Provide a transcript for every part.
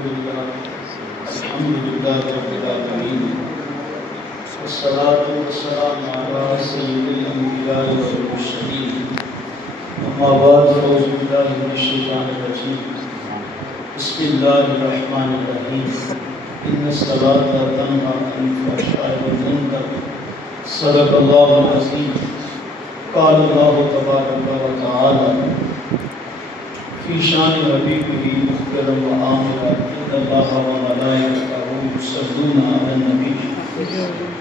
لله الحمد لله رب العالمين والصلاة والسلام على سيد الأنبياء والمرسلين أما بعد فأعوذ بالله من الشيطان الرجيم بسم الله الرحمن الرحيم إن الصلاة تنهى عن الفحشاء والمنكر صدق الله العظيم قال الله تبارك وتعالى في شان حبيبه مخبرا وآمرا إن الله وملائكته يصلون على النبي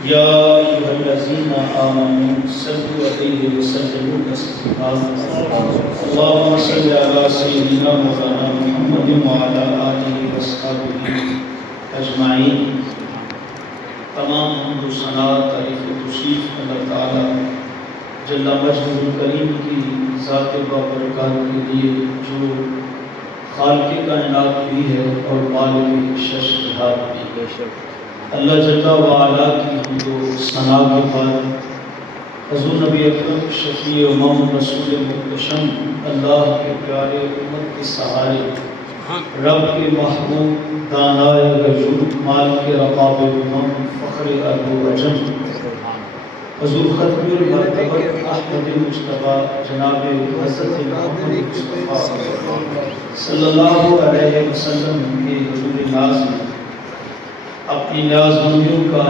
يا أيها الذين آمنوا صلوا عليه وسلموا تسليما اللهم صل على سيدنا مولانا محمد وعلى آله وصحبه أجمعين. تمام حمد و ثنا تعریف و توصیف اللہ تعالی جل مجدہ الکریم کی ذات بابرکات کے لیے جو خالق کائنات بھی ہے اور مالک شش جہات بھی ہے. اللہ جل وعلا کی حمد و ثنا کے بعد حضور نبی اکرم شفیع امم رسول محتشم اللہ کے پیارے امت کے سہارے رب کے محبوب دانائے غیور مال کے رقاب امم فخر ارض و عجم حضور ختم المرتبہ احمد مصطفیٰ جناب حضرت محمد مصطفیٰ صلی اللہ علیہ وسلم کے حضور ناز میں اپنی نیاز مندیوں کا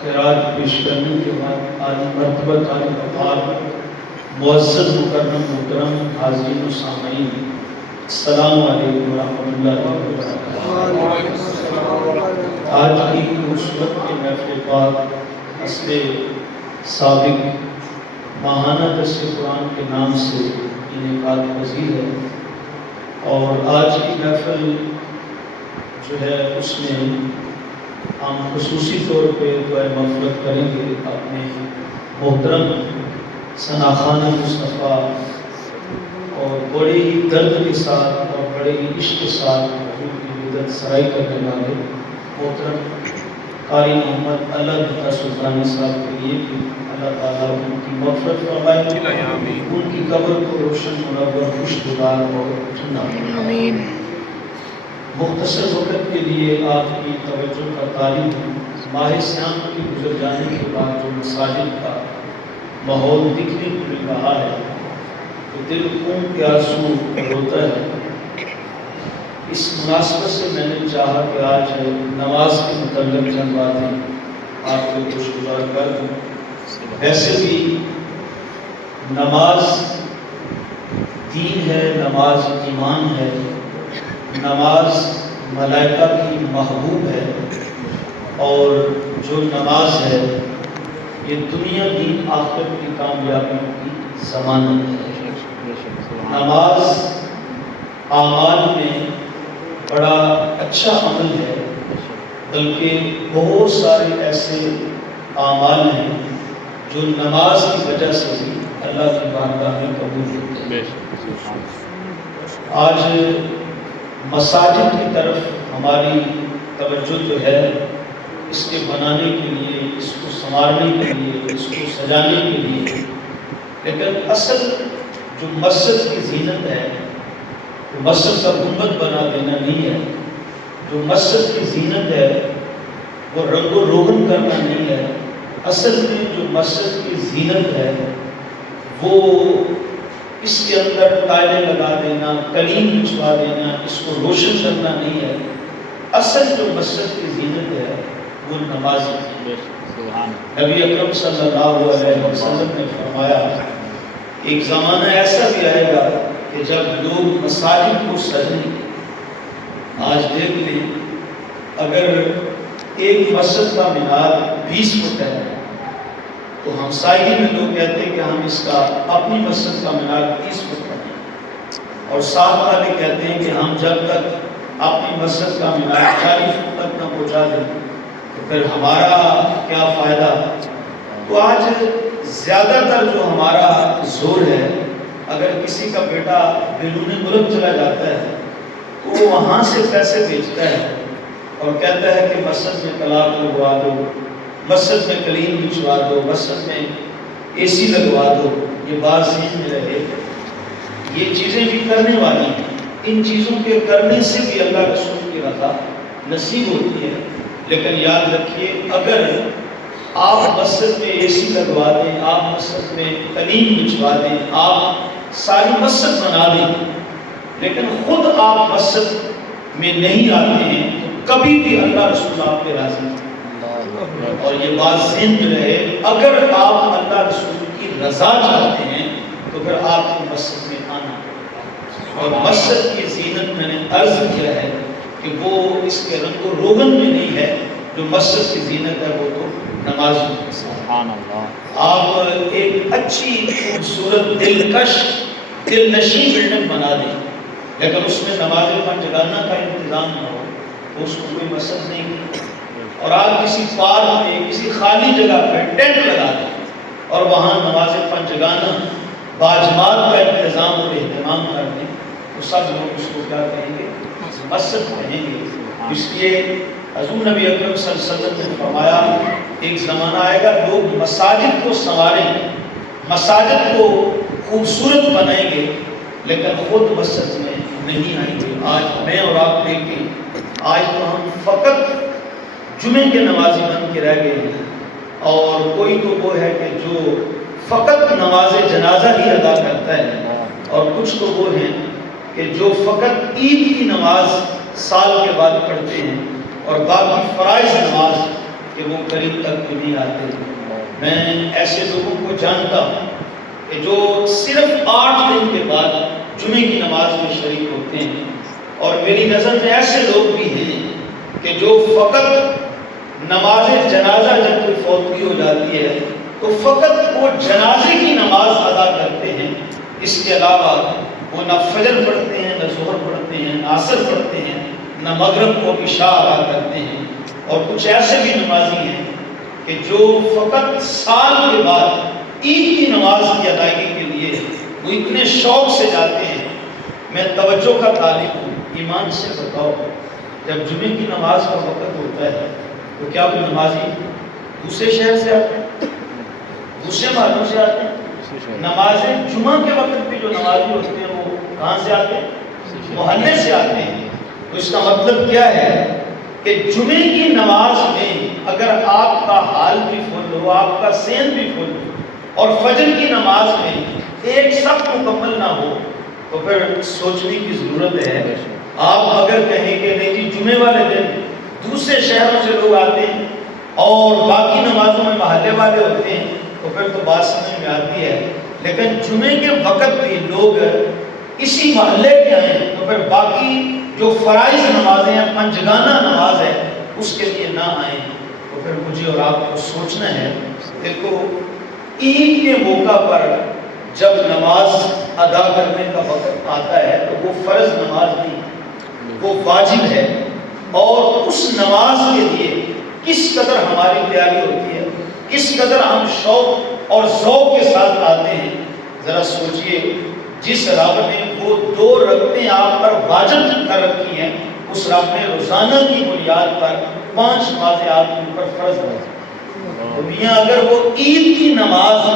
خراج پیش کرنے کے بعد عالی مرتبہ عالی وقار معزز مکرم محترم حاضرین و سامعین السلام علیکم ورحمۃ اللہ وبرکاتہ. آج کی خوبصورت کے محفل پاک اصل سابق ماہانہ درس قرآن کے نام سے انعقاد پذیر ہے اور آج کی محفل جو ہے اس میں ہم خصوصی طور پہ دعائے مغفرت کریں گے اپنے محترم ثناخان مصطفیٰ اور بڑے ہی درد کے ساتھ اور بڑے ہی عشق کے ساتھ حضور کی بدعت سرائی کرنے والے محترم قاری محمد اللہ بھٹا سلطانی صاحب کے لیے بھی اللہ تعالیٰ ان کی مغفرت فرمائے، ان کی قبر کو روشن منور خوشگوار اور ٹھنڈا فرمائے. مختصر وقت کے لیے آپ کی توجہ کا طالب ہوں. ماہ سیام کی گزر جانے کے بعد جو مساجد کا ماحول دکھنے کو مل رہا ہے تو دل خون کے آنسو روتا ہے. اس مناسبت سے میں نے چاہا کہ آج نماز کے متعلق چند باتیں آپ کو خوشگوار کر دوں. ویسے بھی نماز دین ہے، نماز ایمان ہے، نماز ملائکہ کی محبوب ہے اور جو نماز ہے یہ دنیا دین آخرت کی کامیابی کی ضمانت ہے. نماز اعمال میں بڑا اچھا عمل ہے، بلکہ بہت سارے ایسے اعمال ہیں جو نماز کی وجہ سے بھی اللہ کی بارگاہ میں قبول ہوتے ہیں. آج مساجد کی طرف ہماری توجہ جو ہے اس کے بنانے کے لیے، اس کو سنوارنے کے لیے، اس کو سجانے کے لیے، لیکن اصل جو مسجد کی زینت ہے وہ مسجد کا گنبد بنا دینا نہیں ہے. جو مسجد کی زینت ہے وہ رنگ و روغن کرنا نہیں ہے. اصل میں جو مسجد کی زینت ہے وہ اس کے اندر ٹائلیں لگا دینا، کلیم بچھوا دینا، اس کو روشن کرنا نہیں ہے. اصل جو مسجد کی زینت ہے وہ نماز ہے. نبی اکرم صلی اللہ علیہ وسلم نے فرمایا ایک زمانہ ایسا بھی آئے گا کہ جب لوگ مساجد کو سجیں گے. آج دیکھ لیں اگر ایک مسجد کا مینار 20 فٹ ہے تو ہمسائی میں لوگ کہتے ہیں کہ ہم اس کا اپنی مسجد کا مینار 30 فٹ کریں، اور ساتھ والے کہتے ہیں کہ ہم جب تک اپنی مسجد کا مینار 40 فٹ تک نہ پہنچا دیں تو پھر ہمارا کیا فائدہ. تو آج زیادہ تر جو ہمارا زور ہے، اگر کسی کا بیٹا بیرون ملک چلا جاتا ہے تو وہ وہاں سے پیسے بھیجتا ہے اور کہتا ہے کہ مسجد میں طلاق لگوا دو، مسجد میں کلیم بچھوا دو، مسجد میں اے سی لگوا دو. یہ بات ذہن میں رہے، یہ چیزیں بھی کرنے والی ہیں. ان چیزوں کے کرنے سے بھی اللہ رسول کی رضا نصیب ہوتی ہے. لیکن یاد رکھیے اگر آپ مسجد میں اے سی لگوا دیں، آپ مسجد میں قلیم بچھوا دیں، آپ ساری مسجد بنا دیں، لیکن خود آپ مسجد میں نہیں آتے ہیں تو کبھی بھی اللہ رسول آپ پہ راضی نہیں. اور یہ بات ذہن میں رہے، اگر آپ اللہ رسول کی رضا چاہتے ہیں تو پھر آپ کو مسجد میں آنا. اور مسجد کی زینت میں نے عرض کیا ہے کہ وہ اس کے رنگ و روغن میں نہیں ہے. جو مسجد کی زینت ہے وہ تو نماز میں. سبحان اللہ. آپ ایک اچھی خوبصورت دلکش دل نشیں بلڈنگ بنا دیں، لیکن اس میں نماز پنجگانہ کا انتظام نہ ہو تو اس کو کوئی مسجد نہیں. اور آپ کسی پارک میں کسی خالی جگہ پہ ٹینٹ لگا دیں اور وہاں نماز پنجگانہ باجماعت کا انتظام اور اہتمام کر دیں تو سب لوگ اس کو کیا کہیں گے؟ مسجد کہیں گے. اس لیے حضور نبی اکرم صلی اللہ علیہ وسلم نے فرمایا ایک زمانہ آئے گا لوگ مساجد کو سنواریں گے، مساجد کو خوبصورت بنائیں گے، لیکن خود مسجد میں نہیں آئیں گے. آج میں اور آپ دیکھیں، آج تو ہم فقط جمعے کے نمازی بن کے رہ گئے ہیں، اور کوئی تو وہ ہے کہ جو فقط نماز جنازہ ہی ادا کرتا ہے، اور کچھ تو وہ ہیں کہ جو فقط عید کی نماز سال کے بعد پڑھتے ہیں اور باقی فرائض نماز کہ وہ قریب تک بھی نہیں آتے. میں ایسے لوگوں کو جانتا ہوں کہ جو صرف 8 دن کے بعد جمعے کی نماز میں شریک ہوتے ہیں، اور میری نظر میں ایسے لوگ بھی ہیں کہ جو فقط نماز جنازہ جب کوئی فوتگی ہو جاتی ہے تو فقط وہ جنازے کی نماز ادا کرتے ہیں. اس کے علاوہ وہ نہ فجر پڑھتے ہیں، نہ ظہر پڑھتے ہیں، نہ عصر پڑھتے ہیں، نہ مغرب کو عشاء ادا کرتے ہیں. اور کچھ ایسے بھی نمازی ہیں کہ جو فقط سال کے بعد عید کی نماز کی ادائیگی کے لیے وہ اتنے شوق سے جاتے ہیں. میں توجہ کا طالب ہوں، ایمان سے بتاؤ، جب جمعے کی نماز کا وقت ہوتا ہے تو کیا وہ نمازی دوسرے شہر سے آتے ہیں، دوسرے محلوں سے آتے ہیں؟ نماز جمعہ کے وقت بھی جو نمازی ہوتے ہیں وہ کہاں سے آتے ہیں؟ محلے سے آتے ہیں. تو اس کا مطلب کیا ہے کہ جمعے کی نماز میں اگر آپ کا حال بھی فل ہو، آپ کا ذہن بھی فل ہو، اور فجر کی نماز میں ایک صف مکمل نہ ہو تو پھر سوچنے کی ضرورت ہے. آپ اگر کہیں کہ نہیں جی جمعے والے دن دوسرے شہروں سے لوگ آتے ہیں اور باقی نمازوں میں محلے والے ہوتے ہیں تو پھر تو بات سمجھ میں آتی ہے. لیکن جمعے کے وقت بھی لوگ اسی محلے کے آئیں تو پھر باقی جو فرائض نمازیں ہیں، پنجگانہ نماز ہے، اس کے لیے نہ آئیں تو پھر مجھے اور آپ کو سوچنا ہے. دیکھو عید کے موقع پر جب نماز ادا کرنے کا وقت آتا ہے تو وہ فرض نماز نہیں، وہ واجب ہے. اور اس نماز کے لیے کس قدر ہماری تیاری ہوتی ہے، کس قدر ہم شوق اور ذوق کے ساتھ آتے ہیں. ذرا سوچئے، جس رب نے وہ 2 رکعتیں آپ پر واجب کر رکھی ہیں، اس رب نے روزانہ کی بنیاد پر 5 نمازیں آپ کے اوپر فرض کر دی. میاں اگر وہ عید کی نماز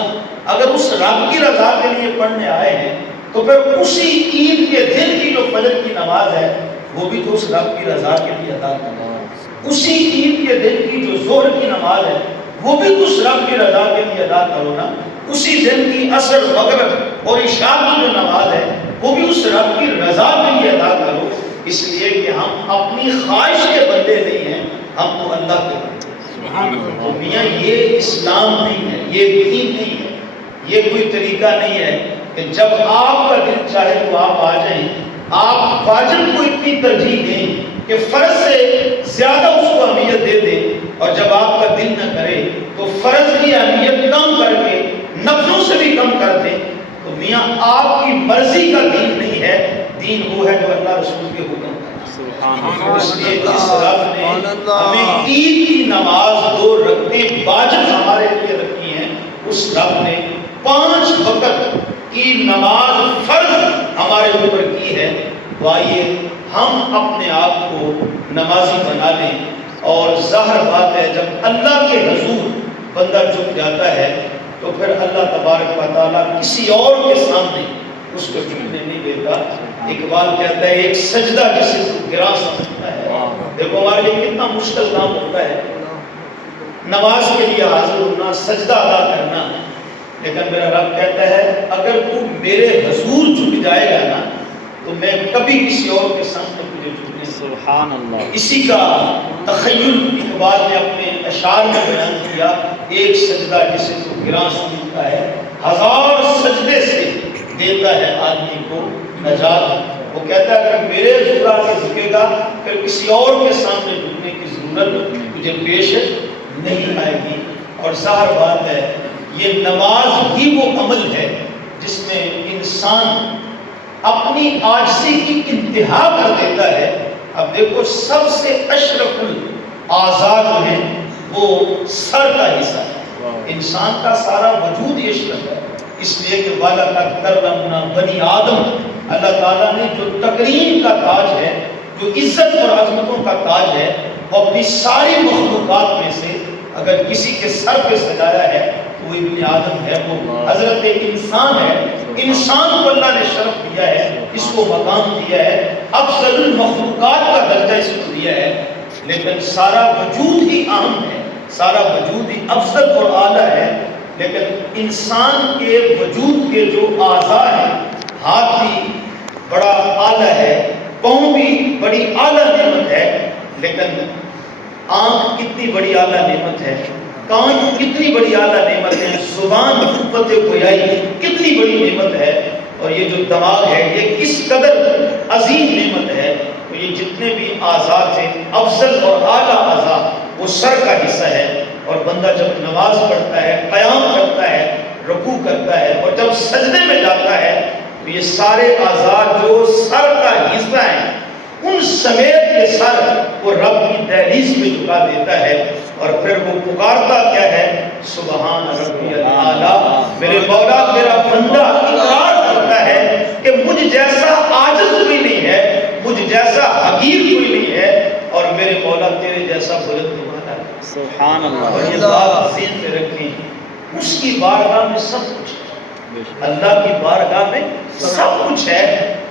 اگر اس رب کی رضا کے لیے پڑھنے آئے ہیں تو پھر اسی عید کے دن کی جو فجر کی نماز ہے وہ بھی تو اس رب کی رضا کے لیے ادا کرنا ہے. اسی عید کے دن کی جو ظہر کی نماز ہے وہ بھی تو اس رب کی رضا کے لیے ادا کرو نا. اسی دن کی عصر مغرب اور عشاء کی جو نماز ہے وہ بھی اس رب کی رضا کے لیے ادا کرو. اس لیے کہ ہم اپنی خواہش کے بندے نہیں ہیں، ہم تو اللہ کے بندے. تو میاں یہ اسلام نہیں ہے، یہ دین نہیں ہے، یہ کوئی طریقہ نہیں ہے کہ جب آپ کا دل چاہے تو آپ آ جائیں. آپ واجب کو اتنی ترجیح دیں کہ فرض سے زیادہ اس کو اہمیت دے دیں، اور جب آپ کا دل نہ کرے تو فرض کی اہمیت کم کر کے نفلوں سے بھی کم کر دیں. تو میاں آپ کی مرضی کا دین نہیں ہے، دین وہ ہے جو اللہ رسول کے حکم کا. اس لیے جس رب نے ہمیں عید کی نماز 2 رکعتیں واجب ہمارے لیے رکھی ہیں، اس رب نے 5 وقت کی نماز فرض ہمارے اوپر کی ہے. تو آئیے ہم اپنے آپ کو نمازی بنا لیں. اور ظاہر بات ہے جب اللہ کے حضور بندہ جھک جاتا ہے تو پھر اللہ تبارک و تعالیٰ کسی اور کے سامنے اس کو جھکنے نہیں دیتا. اقبال کہتا ہے ایک سجدہ جسے تو گرا سمجھتا ہے، دیکھو ہمارے لیے کتنا مشکل کام ہوتا ہے نماز کے لیے حاضر ہونا، سجدہ ادا کرنا، لیکن میرا رب کہتا ہے اگر تو میرے حضور جھک جائے گا نا تو میں کبھی کسی اور کے سامنے تجھے جھکنے سے۔ سبحان اللہ۔ اسی کا تخیل اقبال نے اپنے اشعار میں بیان کیا، ایک سجدہ جسے تو گراں سمجھتا ہے، ہزار سجدے سے دیتا ہے آدمی کو نجات۔ وہ کہتا ہے اگر میرے حضور آ کے جھکے گا پھر کسی اور کے سامنے جھکنے کی ضرورت تجھے پیش نہیں آئے گی۔ اور ظاہر بات ہے یہ نماز ہی وہ عمل ہے جس میں انسان اپنی عاجزی کی انتہا کر دیتا ہے۔ اب دیکھو سب سے اشرف الاعضاء جو ہیں وہ سر کا حصہ ہے، انسان کا سارا وجود ہی اشرف ہے، اس لیے کہ وَلَقَدْ كَرَّمْنَا بَنِي آدم، اللہ تعالیٰ نے جو تکریم کا تاج ہے، جو عزت اور عظمتوں کا تاج ہے، وہ اپنی ساری مخلوقات میں سے اگر کسی کے سر پہ سجایا ہے تو وہ ابن آدم ہے، وہ حضرت انسان ہے۔ انسان کو اللہ نے شرف دیا ہے، اس کو مقام دیا ہے، افضل المخلوقات کا درجہ اس کو دیا ہے، لیکن سارا وجود ہی اہم ہے، سارا وجود ہی افضل اور اعلیٰ ہے۔ لیکن انسان کے وجود کے جو اعضاء ہیں، ہاتھ بھی بڑا اعلیٰ ہے، پاؤں بھی بڑی اعلیٰ نعمت ہے، لیکن آنکھ کتنی بڑی اعلیٰ نعمت ہے، کان کتنی بڑی اعلیٰ نعمت ہے، زبان قوت گویائی کتنی بڑی نعمت ہے، اور یہ جو دماغ ہے یہ کس قدر عظیم نعمت ہے۔ تو یہ جتنے بھی اعضاء تھے افضل اور اعلیٰ اعضاء وہ سر کا حصہ ہے، اور بندہ جب نماز پڑھتا ہے، قیام کرتا ہے، رکوع کرتا ہے، اور جب سجدے میں جاتا ہے تو یہ سارے اعضاء جو سر کا حصہ ہیں ان سمیت کے سر وہ رب کی دہلیز میں جھکا دیتا ہے، اور پھر وہ پکارتا کیا ہے، سبحان ربی الاعلیٰ، میرے مولا تیرا بندہ اقرار کرتا ہے کہ مجھ جیسا عاجز کوئی نہیں ہے، مجھ جیسا حقیر کوئی نہیں ہے، اور میرے مولا تیرے جیسا بلند والا ہے۔ سبحان اللہ۔ اور یہ بات ذہن میں رکھیں، اس کی بارگاہ میں سب کچھ ہے، اللہ کی بارگاہ میں سب کچھ ہے،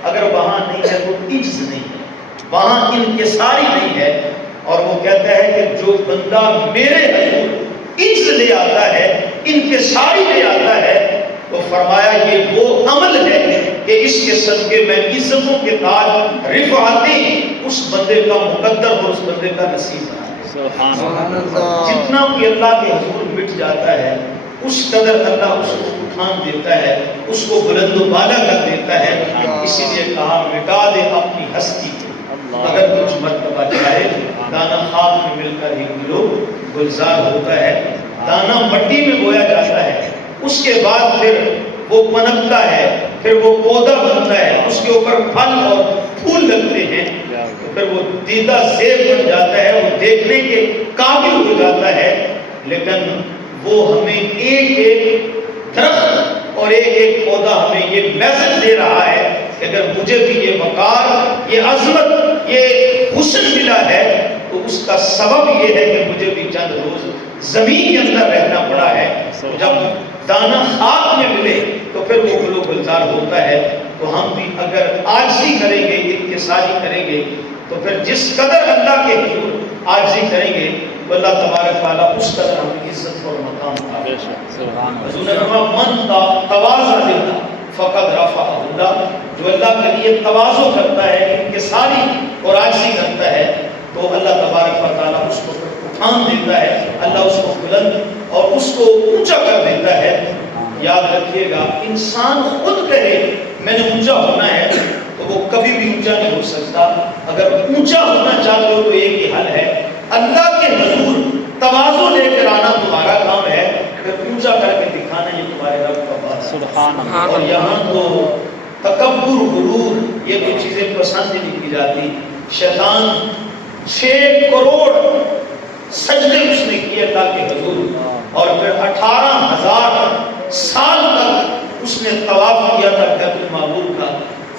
اگر وہاں نہیں ہے تو عجز نہیں ہے، وہاں انکساری نہیں ہے۔ اور وہ کہتا ہے کہ جو بندہ میرے حضور عجز لے آتا ہے، انکساری لے آتا ہے، تو فرمایا یہ وہ عمل ہے کہ اس کے صدقے میں عزتوں کے تاج رفعتیں اس بندے کا مقدر اور اس بندے کا نصیب بنا ہے۔ سبحان اللہ۔ جتنا کوئی اللہ کے حضور مٹ جاتا ہے اس قدر اللہ اس کو اٹھان دیتا ہے، اس کو بلند و بالا کر دیتا ہے۔ اسی لیے کہا مٹا دے اپنی ہستی کو، اگر کچھ مرتبہ چاہے دانا خاک میں مل کر ہی گلو گلزار ہوتا ہے۔ دانا مٹی میں بویا جاتا ہے، اس کے بعد پھر وہ پنپتا ہے، پھر وہ پودا بنتا ہے، اس کے اوپر پھل اور پھول لگتے ہیں، تو پھر وہ دیدہ زیب بن جاتا ہے، وہ دیکھنے کے قابل ہو جاتا ہے۔ لیکن وہ ہمیں ایک ایک درخت اور ایک ایک پودا ہمیں یہ میسج دے رہا ہے کہ اگر مجھے بھی یہ وقار، یہ عظمت، یہ حسن ملا ہے تو اس کا سبب یہ ہے کہ مجھے بھی چند روز زمین کے اندر رہنا پڑا ہے۔ جب دانا خاک میں ملے تو پھر وہ گل و گلزار ہوتا ہے۔ تو ہم بھی اگر عاجزی کریں گے، انکساری کریں گے، تو پھر جس قدر اللہ کے حضور عاجزی کریں گے تو اللہ تبارک تعالیٰ اس قدر ہمیں عزت اور مقام عطا فرمائے۔ حضور نے فرمایا من تواضع للہ فقد رفعہ اللہ، جو اللہ کے لیے تواضع کرتا ہے، انکساری اور عاجزی کرتا ہے، تو اللہ تبارک و تعالیٰ اس کو اٹھان دیتا ہے، اللہ اس کو بلند اور اس کو اونچا کر دیتا ہے۔ یاد رکھیے گا انسان خود کہے میں نے اونچا ہونا ہے تو وہ کبھی بھی اونچا نہیں ہو سکتا۔ اگر اونچا ہونا چاہتے ہو تو ایک ہی حل ہے، اللہ کے حضور تواضع لے کر آنا تمہارا کام ہے، پھر اونچا کر کے دکھانا یہ تمہارے رب کا بات ہے۔ سبحان اللہ۔ اور یہاں تو تکبر، غرور، یہ تو چیزیں پسند ہی نہیں کی جاتی۔ شیطان 6 کروڑ سجدے اس نے کیے اللہ کے حضور، اور پھر 18,000 سال تک اس نے طواف کیا تھا بیت المعمور کا،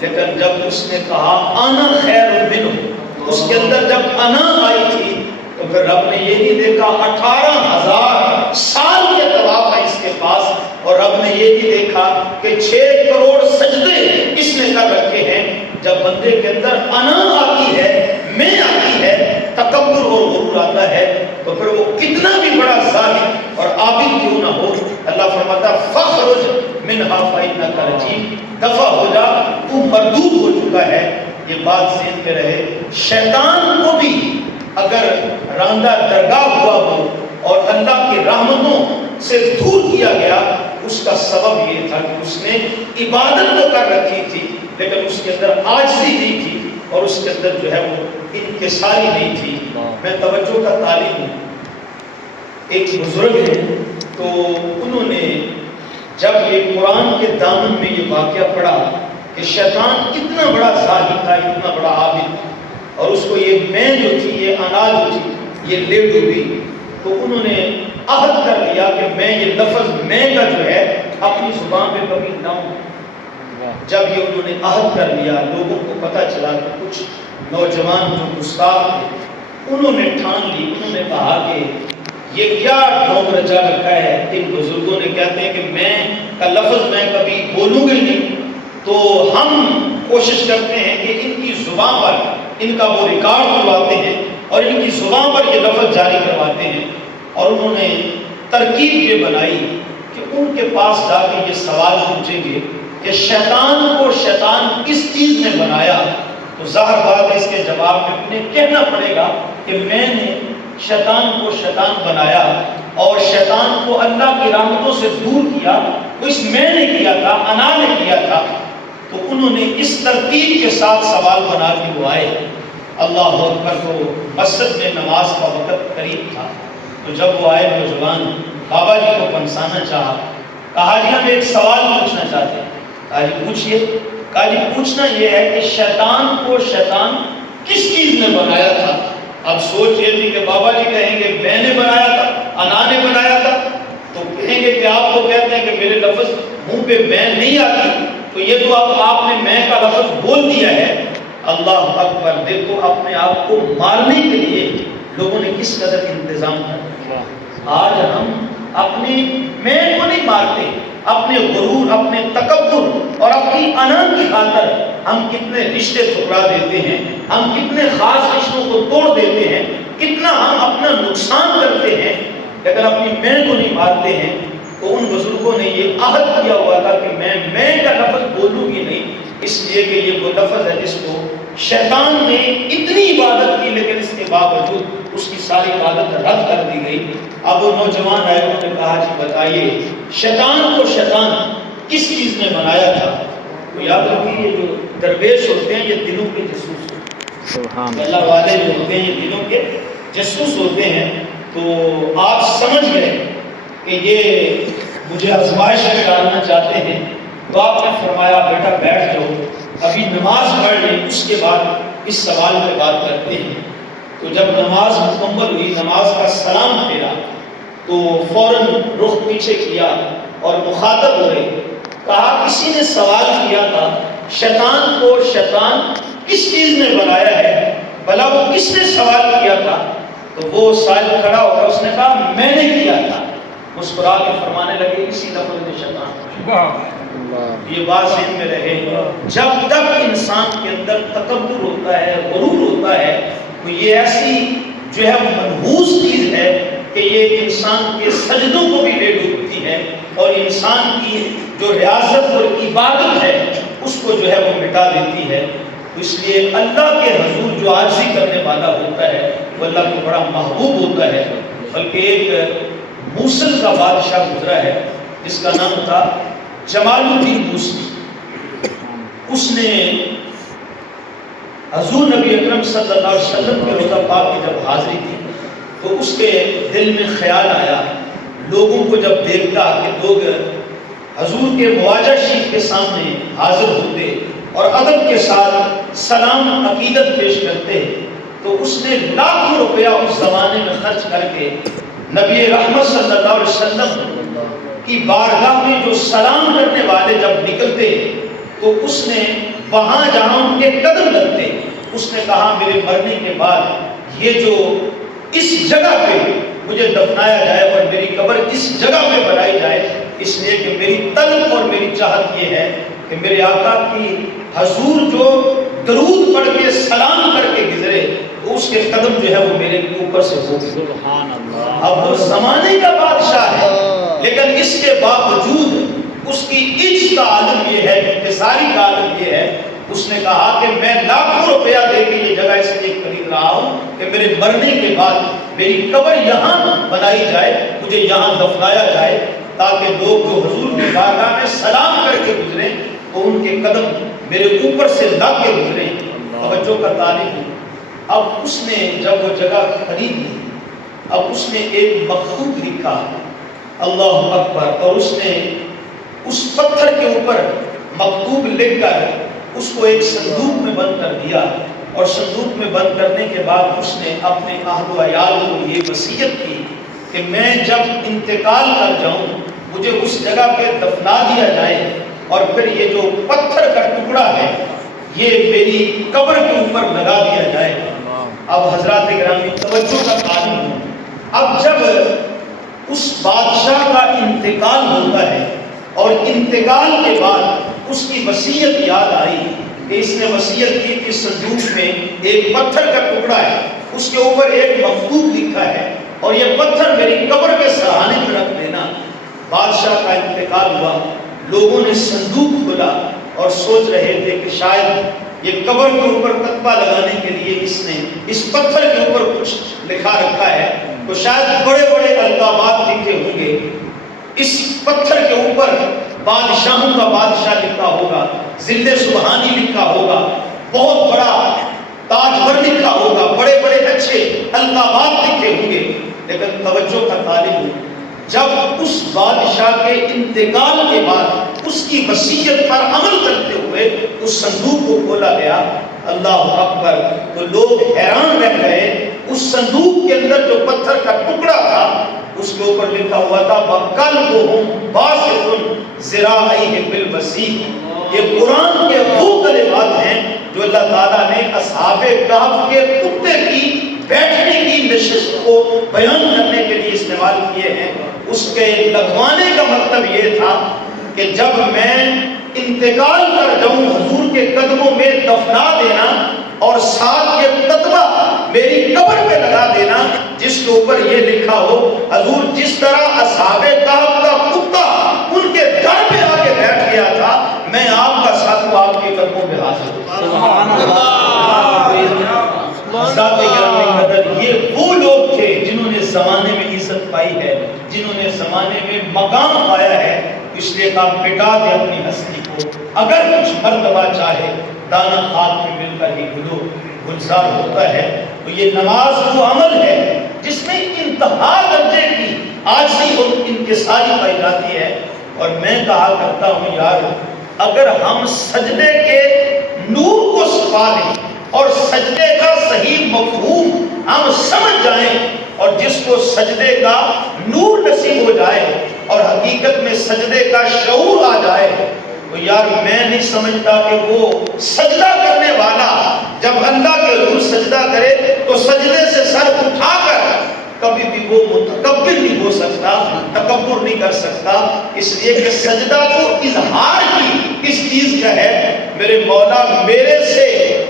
لیکن جب اس نے کہا انا خیر منہ، اس کے اندر جب انا آئی تھی تو پھر رب نے یہ نہیں دیکھا 18,000 سال کے طواف ہے اس کے پاس، اور رب نے یہ نہیں دیکھا کہ 6 کروڑ سجدے اس نے کر رکھے ہیں۔ جب بندے کے اندر انا آتی ہے، میں آتی ہے، غرور آتا ہے تو پھر وہ کتنا بھی بڑا ظالم اور عابد کیوں نہ ہو، اللہ فرماتا فخرج منہا فإنک رجیم، دفع ہو جا، تو مردود ہو چکا ہے۔ یہ بات ذہن میں رہے، شیطان کو بھی اگر راندہ درگاہ ہوا ہو اور اللہ کی رحمتوں سے دور کیا گیا، اس کا سبب یہ تھا کہ اس نے عبادت تو کر رکھی تھی لیکن اس کے اندر عاجزی نہیں تھی اور اس کے اندر جو ہے وہ انکساری نہیں تھی۔ میں توجہ کا طالب ہوں، ایک بزرگ ہے تو انہوں نے جب یہ قرآن کے دامن میں یہ واقعہ پڑھا کہ شیطان اتنا بڑا ظالم تھا، اتنا بڑا عابد، اور اس کو یہ میں جو تھی، یہ انا جو تھی، یہ لے ڈوبی، تو انہوں نے عہد کر لیا کہ میں یہ لفظ میں کا جو ہے اپنی زبان پہ کبھی نہ ہوں۔ جب یہ انہوں نے عہد کر لیا، لوگوں کو پتہ چلا کہ کچھ نوجوان جو گستاخ تھے انہوں نے ٹھان لی، انہوں نے کہا کہ یہ کیا ڈھونگ رچا رکھا ہے۔ ان بزرگوں نے کہتے ہیں کہ میں کا لفظ میں کبھی بولوں گی نہیں، تو ہم کوشش کرتے ہیں کہ ان کی زبان پر ان کا وہ ریکارڈ کرواتے ہیں اور ان کی زبان پر یہ لفظ جاری کرواتے ہیں۔ اور انہوں نے ترکیب یہ بنائی کہ ان کے پاس جا کے یہ سوال پوچھیں گے کہ شیطان کو شیطان کس چیز نے بنایا، تو ظاہر بات ہے اس کے جواب میں انہیں کہنا پڑے گا کہ میں نے شیطان کو شیطان بنایا اور شیطان کو اللہ کی رحمتوں سے دور کیا، وہ اس میں نے کیا تھا، انا نے کیا تھا۔ تو انہوں نے اس ترتیب کے ساتھ سوال بنا کے وہ آئے۔ اللہ اکبر، کو مسجد میں نماز کا وقت قریب تھا، تو جب وہ آئے نوجوان بابا جی کو پنسانا چاہا، کہا جی ہم ایک سوال پوچھنا چاہتے ہیں۔ کہا جی پوچھئے۔ کہا جی پوچھنا یہ ہے کہ شیطان کو شیطان کس چیز نے بنایا تھا؟ اب سوچ یہ تھی کہ بابا جی کہیں گے میں نے بنایا تھا، انا نے بنایا تھا، تو کہیں گے کہ آپ تو کہتے ہیں کہ میرے لفظ منہ پہ میں نہیں آتی، تو یہ تو اب آپ نے میں کا لفظ بول دیا ہے۔ اللہ اکبر، دیکھو اپنے آپ کو مارنے کے لیے لوگوں نے کس قدر انتظام کیا۔ آج ہم اپنی میں کو نہیں مارتے، اپنے غرور، اپنے تکبر اور اپنی انا کی خاطر ہم کتنے رشتے ٹھکرا دیتے ہیں، ہم کتنے خاص رشتوں کو توڑ دیتے ہیں، کتنا ہم اپنا نقصان کرتے ہیں، لیکن اپنی میں کو نہیں مارتے ہیں۔ تو ان بزرگوں نے یہ عہد کیا ہوا تھا کہ میں کا لفظ بولوں گی نہیں، اس لیے کہ یہ وہ لفظ ہے جس کو شیطان نے اتنی عبادت کی لیکن اس کے باوجود اس کی ساری عبادت رد کر دی گئی۔ اب وہ نوجوان آئے، انہوں نے کہا جی بتائیے شیطان کو شیطان کس چیز نے بنایا تھا؟ تو یاد رکھیے یہ جو درویش ہوتے ہیں یہ دلوں کے جاسوس ہوتے ہیں، اللہ والے جو ہوتے ہیں یہ دلوں کے جاسوس ہوتے ہیں۔ تو آپ سمجھ گئے کہ یہ مجھے آزمائش میں ڈالنا چاہتے ہیں، تو آپ نے فرمایا بیٹا بیٹھ جاؤ، ابھی نماز پڑھ لیں، اس کے بعد اس سوال پہ بات کرتے ہیں۔ تو جب نماز مکمل ہوئی، نماز کا سلام پھیرا، تو فوراً رخ پیچھے کیا اور مخاطب ہوئے، کہا کسی نے سوال کیا تھا شیطان کو شیطان کس چیز نے بنایا ہے، بھلا وہ کس نے سوال کیا تھا؟ تو وہ سائل کھڑا ہو کر اس نے کہا میں نے کیا تھا۔ مسکرا کے فرمانے لگے اسی لفظ میں شیطان۔ یہ بات ذہن میں رہے، جب تک انسان کے اندر تکبر ہوتا ہے، غرور ہوتا ہے، تو یہ ایسی جو ہے منحوس چیز ہے کہ یہ انسان کے سجدوں کو بھی لے ڈوبتی ہے اور انسان کی جو ریاضت اور عبادت ہے اس کو جو ہے وہ مٹا دیتی ہے۔ اس لیے اللہ کے حضور جو عاجزی کرنے والا ہوتا ہے وہ اللہ کو بڑا محبوب ہوتا ہے۔ بلکہ ایک موصل کا بادشاہ گزرا ہے جس کا نام تھا جمال الدین موصلی۔ اس نے حضور نبی اکرم صلی اللہ علیہ وسلم کے روضہ پاک کی جب حاضری تھی تو اس کے دل میں خیال آیا، لوگوں کو جب دیکھتا کہ لوگ حضور کے مواجہ شریف کے سامنے حاضر ہوتے اور ادب کے ساتھ سلام عقیدت پیش کرتے، تو اس نے لاکھوں روپیہ اس زمانے میں خرچ کر کے نبی رحمت صلی اللہ علیہ وسلم کی بارگاہ میں جو سلام کرنے والے جب نکلتے تو اس نے وہاں جہاں ان کے قدم لگتے اس نے کہا میرے مرنے کے بعد یہ جو اس جگہ پہ مجھے دفنایا جائے اور میری قبر اس جگہ پہ بنائی جائے، اس لیے کہ میری طلب اور میری چاہت یہ ہے کہ میرے آقا کی حضور جو درود پڑھ کے سلام کر کے گزرے تو اس کے قدم جو ہے وہ میرے اوپر سے ہو گئے. سبحان اللہ. اب وہ زمانے کا بادشاہ ہے لیکن اس کے باوجود اس کی عز کا عالم یہ ہے, انتصاری کا عالم یہ ہے, اس نے کہا کہ میں لاکھوں روپیہ دے کے یہ جگہ اس لیے خرید رہا ہوں کہ میرے مرنے کے بعد میری قبر یہاں بنائی جائے, مجھے یہاں دفنایا جائے, تاکہ لوگ جو حضور کی بارگاہ میں سلام کر کے گزریں تو ان کے قدم میرے اوپر سے لگ کے گزریں. توجہ کا طالب ہے. اب اس نے جب وہ جگہ خرید لی, اب اس نے ایک مکتوب لکھا, اللہ اکبر, اور اس نے اس پتھر کے اوپر مکتوب لکھ کر اس کو ایک صندوق میں بند کر دیا, اور صندوق میں بند کرنے کے بعد اس نے اپنے اہل و عیال کو یہ وصیت کی کہ میں جب انتقال کر جاؤں مجھے اس جگہ پہ دفنا دیا جائے, اور پھر یہ جو پتھر کا ٹکڑا ہے یہ میری قبر کے اوپر لگا دیا جائے. اب حضرات گرامی توجہ کا تعلیم ہو, اب جب اس بادشاہ کا انتقال ہوتا ہے اور انتقال کے بعد اس کی وصیت یاد آئی کہ اس نے وصیت کی کہ صندوق میں ایک پتھر کا ٹکڑا ہے, اس کے اوپر ایک مکتوب لکھا ہے, اور یہ پتھر میری قبر کے سہانے میں رکھ دینا. بادشاہ کا انتقال ہوا, لوگوں نے صندوق کھولا اور سوچ رہے تھے کہ شاید یہ قبر کے اوپر کتبہ لگانے کے لیے اس نے اس پتھر کے اوپر کچھ لکھا رکھا ہے, تو شاید بڑے بڑے القابات لکھے ہوں گے. اس پتھر کے اوپر بادشاہوں کا بادشاہ لکھا ہوگا, ذل سبحانی لکھا ہوگا, بہت بڑا تاجور لکھا ہوگا, بڑے بڑے اچھے القابات لکھے ہوں گے. لیکن توجہ کا طالب ہوں, جب اس بادشاہ کے انتقال کے بعد اس کی وصیت پر عمل کرتے ہوئے اس صندوق کو کھولا گیا, اللہ اکبر, تو لوگ حیران رہ گئے. اس صندوق کے اندر جو پتھر کا ٹکڑا تھا اس کے اوپر لکھا ہوا تھا وَقَلْبُهُمْ بَاسِطٌ ذِرَاعَيْهِ بِالْوَسِيطِ. یہ قرآن کے وہ کلمات ہیں جو اللہ تعالیٰ نے اصحاب کہف کے کتے کی بیٹھنے کی نشست کو بیان کرنے کے لیے استعمال کیے ہیں. اس کے لگوانے کا مطلب یہ تھا کہ جب میں انتقال کر جاؤں حضور کے قدموں میں دفنا دینا, اور ساتھ یہ کتبہ میری قبر پہ لگا دینا جس کے اوپر یہ لکھا ہو حضور جس طرح اصحاب کہف کا کتا ان کے در پہ آ کے بیٹھ گیا تھا, میں آپ کا ساتھ آپ کے قدموں پہ حاضر ہوں. سبحان اللہ. ذات گرامی قدر, یہ وہ لوگ تھے جنہوں نے زمانے میں عزت پائی ہے, جنہوں نے زمانے میں مقام پایا ہے. اس لیے کہا مٹا دے اپنی ہستی کو, اگر کچھ مرتبہ چاہے دانا خاک میں مل کر ہی گلزار ہوتا ہے. تو یہ نماز وہ عمل ہے جس میں انتہا درجے کی عاجزی اور انکساری پائی جاتی ہے. اور میں کہا کرتا ہوں یار, اگر ہم سجدے کے نور کو چھپا لیں اور سجدے کا صحیح مفہوم ہم سمجھ جائیں, اور جس کو سجدے کا نور نصیب ہو جائے اور حقیقت میں سجدے کا شعور آ جائے, تو یار میں نہیں سمجھتا کہ وہ سجدہ کرنے والا جب اللہ کے حضور سجدہ کرے تو سجدے سے سر اٹھا کر کبھی بھی وہ متکبر نہیں ہو سکتا, تکبر نہیں کر سکتا. اس لیے کہ سجدہ تو اظہار کی اس چیز کا ہے, میرے مولا میرے سے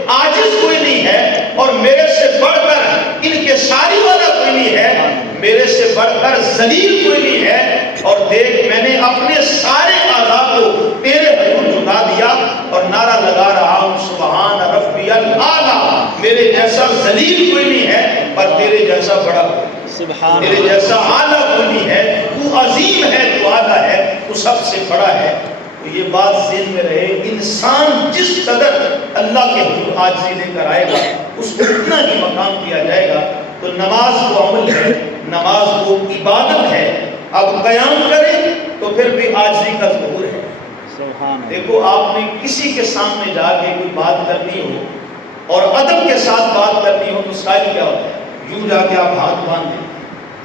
عاجز کوئی نہیں ہے اور میرے سے بڑھ کر انکساری والا کوئی نہیں ہے, میرے سے بڑھ کر ذلیل کوئی نہیں ہے. اور دیکھ میں نے اپنے سارے اعضاء کو تیرے حضور جھکا دیا اور نعرہ لگا رہا ہوں سبحان ربی الاعلیٰ, میرے جیسا ذلیل کوئی نہیں ہے پر تیرے جیسا بڑا سبحان, تیرے جیسا اعلیٰ کوئی نہیں ہے, تو عظیم ہے, تو اعلیٰ ہے, تو سب سے بڑا ہے. تو یہ بات ذہن میں رہے, انسان جس قدر اللہ کے حضور عاجزی لے کر آئے گا اس کو اتنا ہی مقام دیا جائے گا. تو نماز وہ عمل ہے, نماز وہ عبادت ہے. اب قیام کریں تو پھر بھی عاجزی کا ظہور ہے. دیکھو آپ نے کسی کے سامنے جا کے کوئی بات کرنی ہو اور ادب کے ساتھ بات کرنی ہو تو سائل کیا ہوتا ہے, یوں جا کے آپ ہاتھ باندھیں.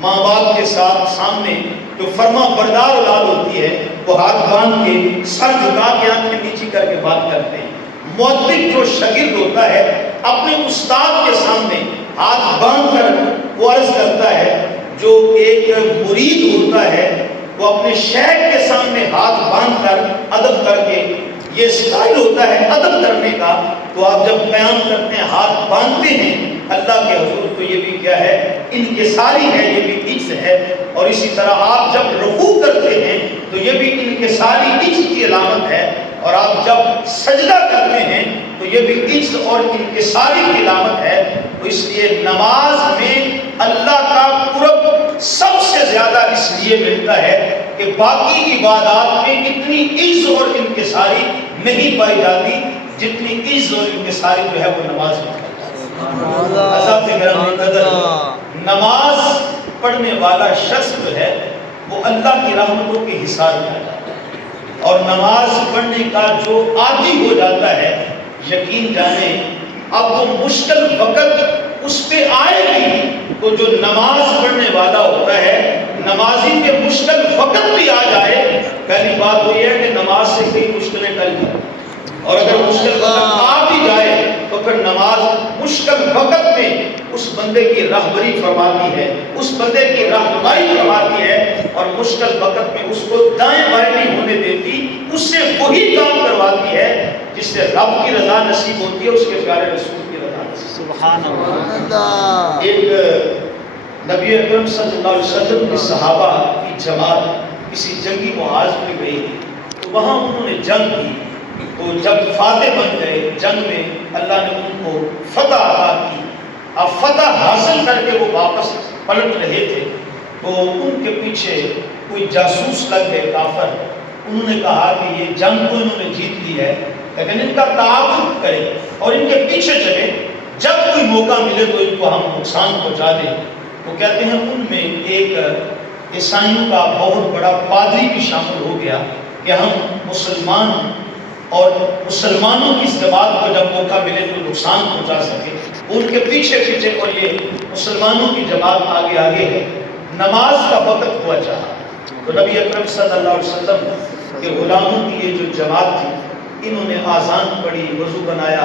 ماں باپ کے ساتھ سامنے جو فرما بردار اولاد ہوتی ہے وہ ہاتھ باندھ کے سر جھکا کے آنکھیں نیچی کر کے بات کرتے ہیں. مؤدب جو شاگرد ہوتا ہے اپنے استاد کے سامنے ہاتھ باندھ کر وہ عرض کرتا ہے, جو ایک مرید ہوتا ہے وہ اپنے شیخ کے سامنے ہاتھ باندھ کر ادب کر کے یہ اسٹائل ہوتا ہے ادب کرنے کا. تو آپ جب قیام کرتے ہیں ہاتھ باندھتے ہیں اللہ کے حضور تو یہ بھی کیا ہے انکساری ہے, یہ بھی عجز ہے. اور اسی طرح آپ جب رکوع کرتے ہیں تو یہ بھی انکساری عجز کی علامت ہے. اور آپ جب سجدہ کرتے ہیں تو یہ بھی عجز اور انکساری کی علامت ہے. تو اس لیے نماز میں اللہ کا قرب سب سے زیادہ اس لیے ملتا ہے کہ باقی عبادات میں اتنی عجز اور انکساری نہیں پائی جاتی جتنی عجز اور انکساری جو ہے وہ نماز میں حضرت گرامی قدر. نماز پڑھنے والا شخص جو ہے وہ اللہ کی رحمتوں کے حصار میں آ جاتا ہے. اور نماز پڑھنے کا جو عادی ہو جاتا ہے یقین جانیں اب وہ مشکل وقت اس پہ آئے گی. تو جو نماز پڑھنے والا ہوتا ہے نمازی کے مشکل وقت بھی آ جائے, پہلی بات تو یہ ہے کہ نماز سے کئی مشکلیں ٹل جائیں. اور اگر مشکل وقت آ بھی جائے تو پھر نماز مشکل وقت میں اس بندے کی رہبری فرماتی ہے, اس بندے کی رہنمائی فرماتی ہے. اور مشکل وقت میں اس کو دائیں بائیں نہیں ہونے دیتی, اس سے وہی کام کرواتی ہے جس سے رب کی رضا نصیب ہوتی ہے, اس کے پیارے رسول کی رضا نصیب. سبحان اللہ. ایک نبی اکرم صلی اللہ علیہ وسلم کے صحابہ کی جماعت کسی جنگی محاذ میں گئی تو وہاں انہوں نے جنگ کی. تو جب فاتح بن گئے جنگ میں اللہ نے ان کو فتح عطا کی. اب فتح حاصل کر کے وہ واپس پلٹ رہے تھے تو ان کے پیچھے کوئی جاسوس لگ گئے کافر. انہوں نے کہا کہ یہ جنگ تو انہوں نے جیت لی ہے لیکن ان کا تعاقب کریں اور ان کے پیچھے چلیں, جب کوئی موقع ملے تو ان کو ہم نقصان پہنچا دیں. وہ کہتے ہیں ان میں ایک عیسائیوں کا بہت بڑا پادری بھی شامل ہو گیا کہ ہم مسلمان اور مسلمانوں کی اس جماعت کو جب موقع ملے تو نقصان پہنچا سکے. ان کے پیچھے پیچھے اور یہ مسلمانوں کی جماعت آگے آگے ہے. نماز کا وقت ہوا چاہا تو نبی اکرم صلی اللہ علیہ وسلم کے غلاموں کی یہ جو جماعت تھی انہوں نے آذان پڑھی, وضو بنایا.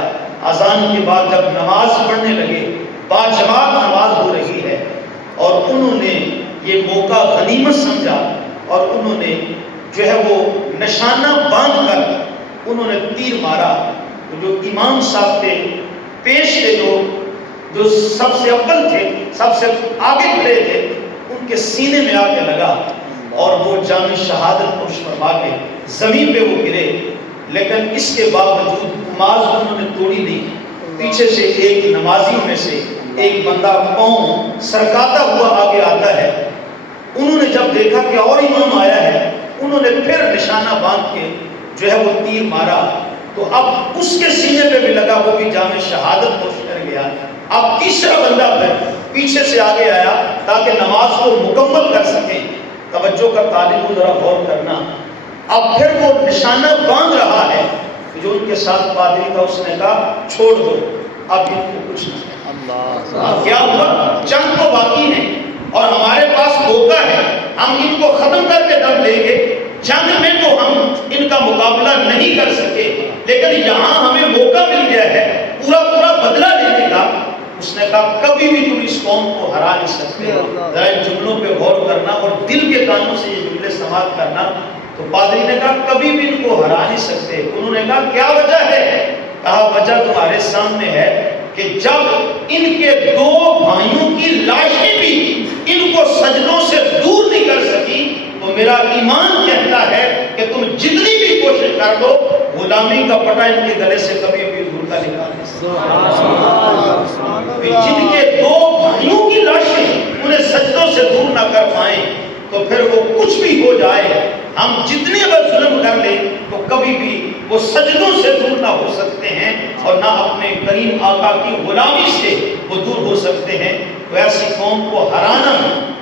آذان کے بعد جب نماز پڑھنے لگے با جماعت نماز ہو رہی ہے اور انہوں نے یہ موقع غنیمت سمجھا اور انہوں نے جو ہے وہ نشانہ باندھ کر انہوں نے تیر مارا. جو امام صاحب تھے پیش تھے جو سب سے اول تھے سب سے آگے کھڑے تھے ان کے سینے میں آ کے لگا اور وہ جان شہادت نوش فرما کے زمین پہ وہ گرے. لیکن اس کے باوجود نماز انہوں نے توڑی نہیں. پیچھے سے ایک نمازیوں میں سے ایک بندہ پاؤں سرکاتا ہوا آگے آتا ہے. انہوں نے جب دیکھا کہ اور امام آیا ہے انہوں نے پھر نشانہ باندھ کے جو ہے وہ تیر مارا تو اب اس کے سینے پہ بھی لگا, وہ بھی جام شہادت نوش کر گیا. اب تیسرا بندہ پھر پیچھے سے آگے آیا تاکہ نماز کو مکمل کر سکیں. توجہ کا طالب کو ذرا غور کرنا. اب پھر وہ نشانہ باندھ رہا ہے, جو ان کے ساتھ پادری تھا اس نے کہا چھوڑ دو اب ان کو کچھ نہیں. کیا ہوا, جنگ تو باقی ہے اور ہمارے پاس موقع ہے, ہم ان کو ختم کر کے دم لیں گے. جنگ میں تو ہم ان کا مقابلہ نہیں کر سکے لیکن یہاں ہمیں موقع مل گیا ہے پورا بدلہ لینے کا. اس نے کہا کبھی بھی تم اس قوم کو ہرا نہیں سکتے. ذرا ان جملوں پہ غور کرنا اور دل کے کانوں سے یہ جملے سماعت کرنا. تو پادری نے کہا کبھی بھی ان کو ہرا نہیں سکتے. انہوں نے کہا کیا وجہ ہے؟ کہا وجہ تمہارے سامنے ہے کہ جب ان کے دو بھائیوں کی لاشیں بھی ان کو سجدوں سے دور نہیں کر سکی تو میرا ایمان کہتا ہے کہ تم جتنی بھی کوشش کر لو غلامی کا پٹا ان کے گلے سے کبھی بھی دور کا نکال نہیں سکتے. جن کے دو بھائیوں کی لاشیں انہیں سجدوں سے دور نہ کر پائیں تو پھر وہ کچھ بھی ہو جائے ہم جتنے بار ظلم کر لیں تو کبھی بھی وہ سجدوں سے دور نہ ہو سکتے ہیں اور نہ اپنے کریم آقا کی غلامی سے وہ دور ہو سکتے ہیں. تو ایسی قوم کو ہرانا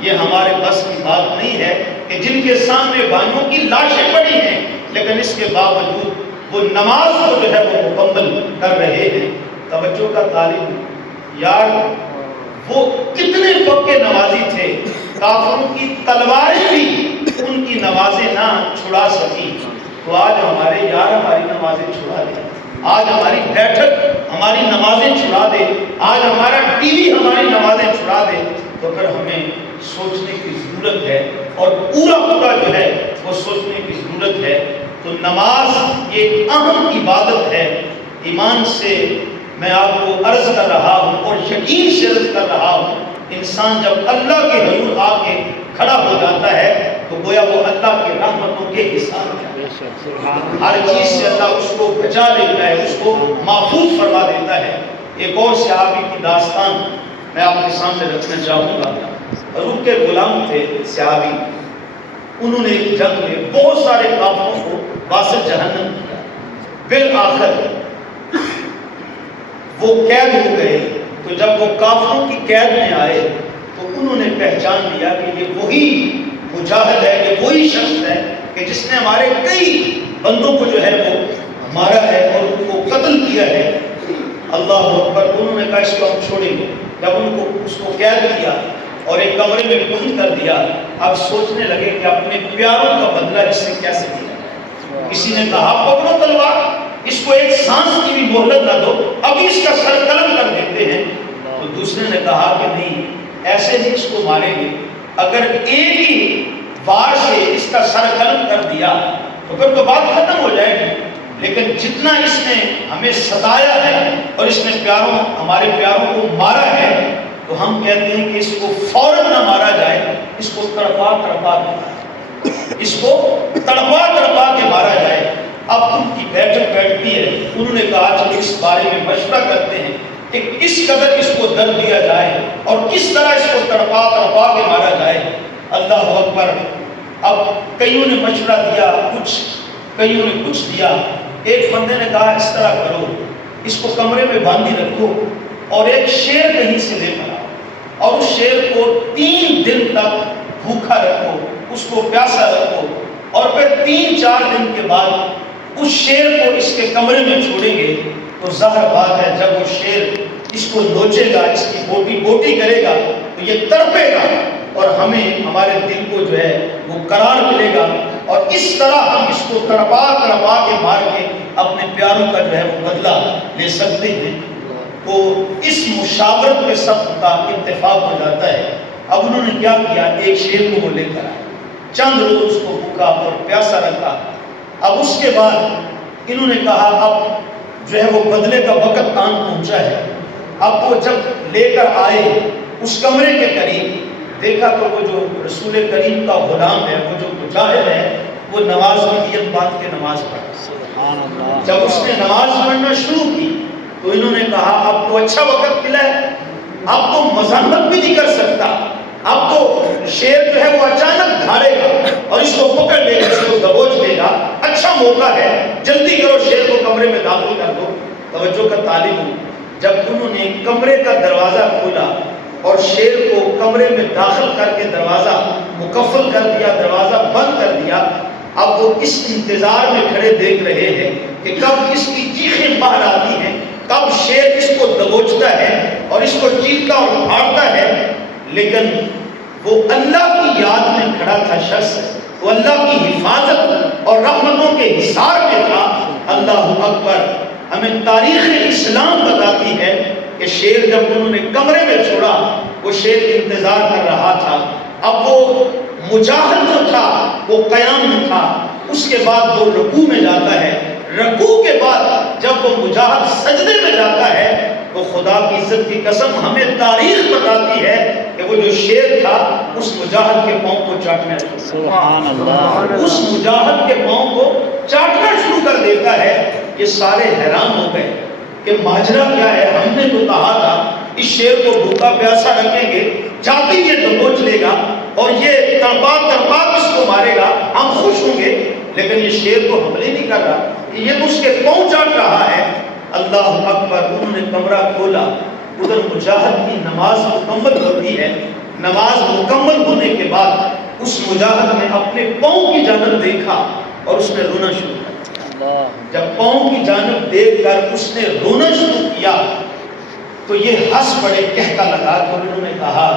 یہ ہمارے بس کی بات نہیں ہے کہ جن کے سامنے بھائیوں کی لاشیں پڑی ہیں لیکن اس کے باوجود وہ نماز کو جو ہے وہ مکمل کر رہے ہیں. توجہ کا طالب یار وہ کتنے پکے نمازی تھے, کافروں کی تلواریں بھی ان کی نمازیں نہ چھڑا سکی. تو آج ہمارے یار ہماری نمازیں چھڑا دے, آج ہماری بیٹھک ہماری نمازیں چھڑا دے, آج ہمارا ٹی وی ہماری نمازیں چھڑا دے تو پھر ہمیں سوچنے کی ضرورت ہے اور پورا جو ہے وہ سوچنے کی ضرورت ہے تو نماز یہ اہم عبادت ہے۔ ایمان سے میں آپ کو عرض کر رہا ہوں اور یقین سے عرض کر رہا ہوں، انسان جب اللہ کے حضور آ کے کھڑا ہو جاتا ہے تو گویا وہ اللہ کے رحمتوں کے حساب ہے، ہر چیز سے اللہ اس کو بچا لیتا ہے، اس کو محفوظ فرما دیتا ہے۔ ایک اور صحابی کی داستان میں آپ کے سامنے رکھنا چاہوں گا۔ حضور کے غلام تھے صحابی، انہوں نے ایک جنگ میں بہت سارے کافروں کو واسط جہنم کیا، بالآخر وہ قید ہو گئے۔ تو جب وہ کافروں کی قید میں آئے تو انہوں نے پہچان لیا کہ یہ وہی مجاہد ہے، یہ وہی شخص ہے کہ جس نے ہمارے کئی بندوں کو جو ہے وہ مارا ہے اور ان کو قتل کیا ہے۔ اللہ اکبر۔ انہوں نے کہا اس کو ہم چھوڑیں گے۔ جب ان کو اس کو قید کیا اور ایک کمرے میں بند کر دیا، اب سوچنے لگے کہ اپنے پیاروں کا بدلہ اس سے کیسے لیا جائے۔ کسی نے کہا پکڑو تلوار، اس کو ایک سانس کی بھی مہلت نہ دو، ابھی اس کا سر قلم کر دیتے ہیں۔ تو دوسرے نے کہا کہ نہیں، ایسے نہیں اس کو ماریں گے، اگر ایک ہی وار سے اس کا سر قلم کر دیا تو پھر تو بات ختم ہو جائے گی، لیکن جتنا اس نے ہمیں ستایا ہے اور اس نے ہمارے پیاروں کو مارا ہے، تو ہم کہتے ہیں کہ اس کو فوراً نہ مارا جائے، اس کو تڑپا تڑپا کے مارا جائے۔ اب ان کی بیٹھک بیٹھتی ہے، انہوں نے کہا چلو اس بارے میں مشورہ کرتے ہیں کہ کس قدر اس کو درد دیا جائے اور کس طرح اس کو تڑپا کے مارا جائے۔ اللہ اکبر۔ اب کئیوں نے مشورہ دیا، کئیوں نے کچھ دیا۔ ایک بندے نے کہا اس طرح کرو، اس کو کمرے میں باندھی رکھو اور ایک شیر کہیں سے لے کر آؤ اور اس شیر کو 3 دن تک بھوکا رکھو، اس کو پیاسا رکھو، اور پھر 3-4 دن کے بعد اس شیر کو اس کے کمرے میں چھوڑیں گے تو ظاہر بات ہے جب وہ شیر اس کو نوچے گا، اس کی بوٹی کرے گا تو یہ تڑپے گا اور ہمیں ہمارے دل کو جو ہے وہ قرار ملے گا، اور اس طرح ہم اس کو تڑپا کے مار کے اپنے پیاروں کا جو ہے وہ بدلہ لے سکتے ہیں۔ تو اس مشاورت پہ سب کا اتفاق ہو جاتا ہے۔ اب انہوں نے کیا کیا، ایک شیر کو وہ لے کر آئے، چند روز اس کو بھوکا اور پیاسا رکھا۔ اب اس کے بعد انہوں نے کہا اب جو ہے وہ بدلے کا وقت آن پہنچا ہے۔ اب وہ جب لے کر آئے اس کمرے کے قریب، دیکھا تو وہ جو رسول کریم کا غلام ہے، وہ جو مجاہد ہے، وہ نماز میں نیت باندھ کے نماز پڑھا۔ جب اس نے نماز پڑھنا شروع کی تو انہوں نے کہا اب تو اچھا وقت ملا ہے، اب تو مزاحمت بھی نہیں کر سکتا، اب تو شیر جو ہے وہ اچانک دھاڑے گا اور اس کو پکڑ لے گا، اس کو دبوچ لے گا، اچھا موقع ہے، جلدی کرو شیر کو کمرے میں داخل کر دو۔ توجہ کا طالب ہوں، جب انہوں نے کمرے کا دروازہ کھولا اور شیر کو کمرے میں داخل کر کے دروازہ مقفل کر دیا، دروازہ بند کر دیا، اب وہ اس انتظار میں کھڑے دیکھ رہے ہیں کہ کب اس کی چیخیں باہر آتی ہیں، کب شیر اس کو دبوچتا ہے اور اس کو چیختا اور پھاڑتا ہے۔ لیکن وہ اللہ کی یاد میں کھڑا تھا شخص، وہ اللہ کی حفاظت اور رحمتوں کے حصار میں تھا۔ اللہ اکبر۔ ہمیں تاریخ اسلام بتاتی ہے کہ شیر جب انہوں نے کمرے میں چھوڑا، وہ شیر انتظار کر رہا تھا۔ اب وہ مجاہد جو تھا وہ قیام میں تھا، اس کے بعد وہ رکوع میں جاتا ہے، رکوع کے بعد جب وہ مجاہد سجدے میں جاتا ہے تو خدا کی عزت کی قسم ہمیں تاریخ بتاتی ہے کہ وہ جو شیر تھا اس مجاہد کے پاؤں کو چاٹنا شروع، سبحان اللہ، اس مجاہد کے پاؤں کو چاٹنا شروع کر دیتا ہے۔ یہ سارے حیران ہو گئے کہ ماجرا کیا ہے، ہم نے تو کہا تھا اس شیر کو بھوکا پیاسا رکھیں گے، جاتی یہ دبوچ لے گا اور یہ تڑپا اس کو مارے گا، ہم خوش ہوں گے، لیکن یہ شیر تو حملے نہیں کر رہا، یہ تو اس کے پاؤں چاٹ رہا ہے۔ اللہ اکبر۔ انہوں نے کمرہ کھولا، ادھر مجاہد کی نماز مکمل ہوتی ہے۔ نماز مکمل ہونے کے بعد اس مجاہد نے اپنے پاؤں کی جانب دیکھا اور اس نے رونا شروع کیا۔ جب پاؤں کی جانب دیکھ کر اس نے رونا شروع کیا تو یہ ہنس پڑے، کہتا لگا کہ انہوں نے کہا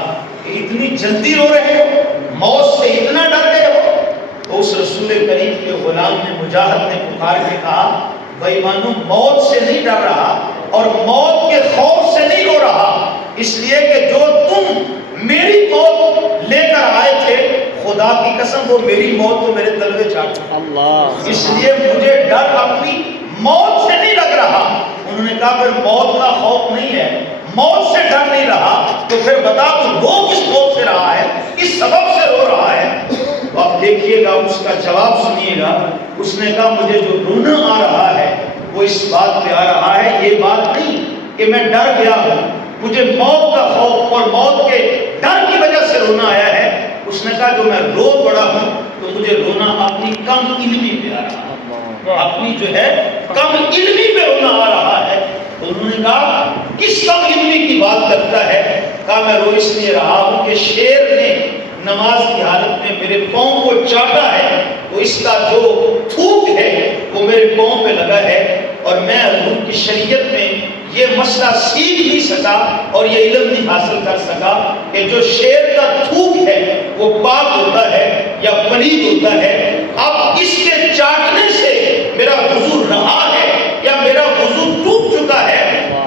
کہ اتنی جلدی رو رہے ہو، موت سے اتنا ڈر گئے ہو؟ تو اس رسول کریم کے غلام نے، مجاہد نے پکار کے کہا بھائی مانو موت سے نہیں ڈر رہا اور موت کے خوف سے نہیں رو رہا، اس لیے کہ جو تم میری موت لے کر آئے تھے، خدا خدا کی قسم وہ میری موت کو میرے تلوے چاٹتا اللہ اس لیے مجھے ڈر اپنی موت سے نہیں لگ رہا. انہوں نے کہا پھر موت کا خوف نہیں ہے, موت سے ڈر نہیں رہا, تو پھر بتا تو رو کس خوف سے رہا ہے, کس سبب سے رو رہا ہے؟ تو آپ دیکھیے گا, اس کا جواب سنیے گا. اس نے کہا مجھے جو رونا آ رہا ہے وہ اس بات پہ آ رہا ہے, یہ بات نہیں کہ میں ڈر گیا ہوں, مجھے موت کا خوف اور موت کے ڈر کی وجہ سے رونا آیا ہے. اس نے کہا جو میں رو پڑا ہوں تو مجھے رونا اپنی کم علمی پہ آ رہا ہے, اپنی جو ہے کم علمی پہ رونا آ رہا ہے. تو انہوں نے کہا کس کم علمی کی بات کرتا ہے؟ کہا میں رو اس لیے رہا ہوں کہ شیر نے نماز کی حالت میں میرے پاؤں کو چاٹا ہے, تو اس کا جو تھوک ہے وہ میرے پاؤں پہ لگا ہے, اور میں حضور کی شریعت میں یہ مسئلہ سیکھ نہیں سکا اور یہ علم نہیں حاصل کر سکا کہ جو شیر کا تھوک ہے وہ پاک ہوتا ہے یا پلید ہوتا ہے. اب اس کے چاٹنے سے میرا وضو رہا ہے یا میرا وضو ٹوٹ چکا ہے,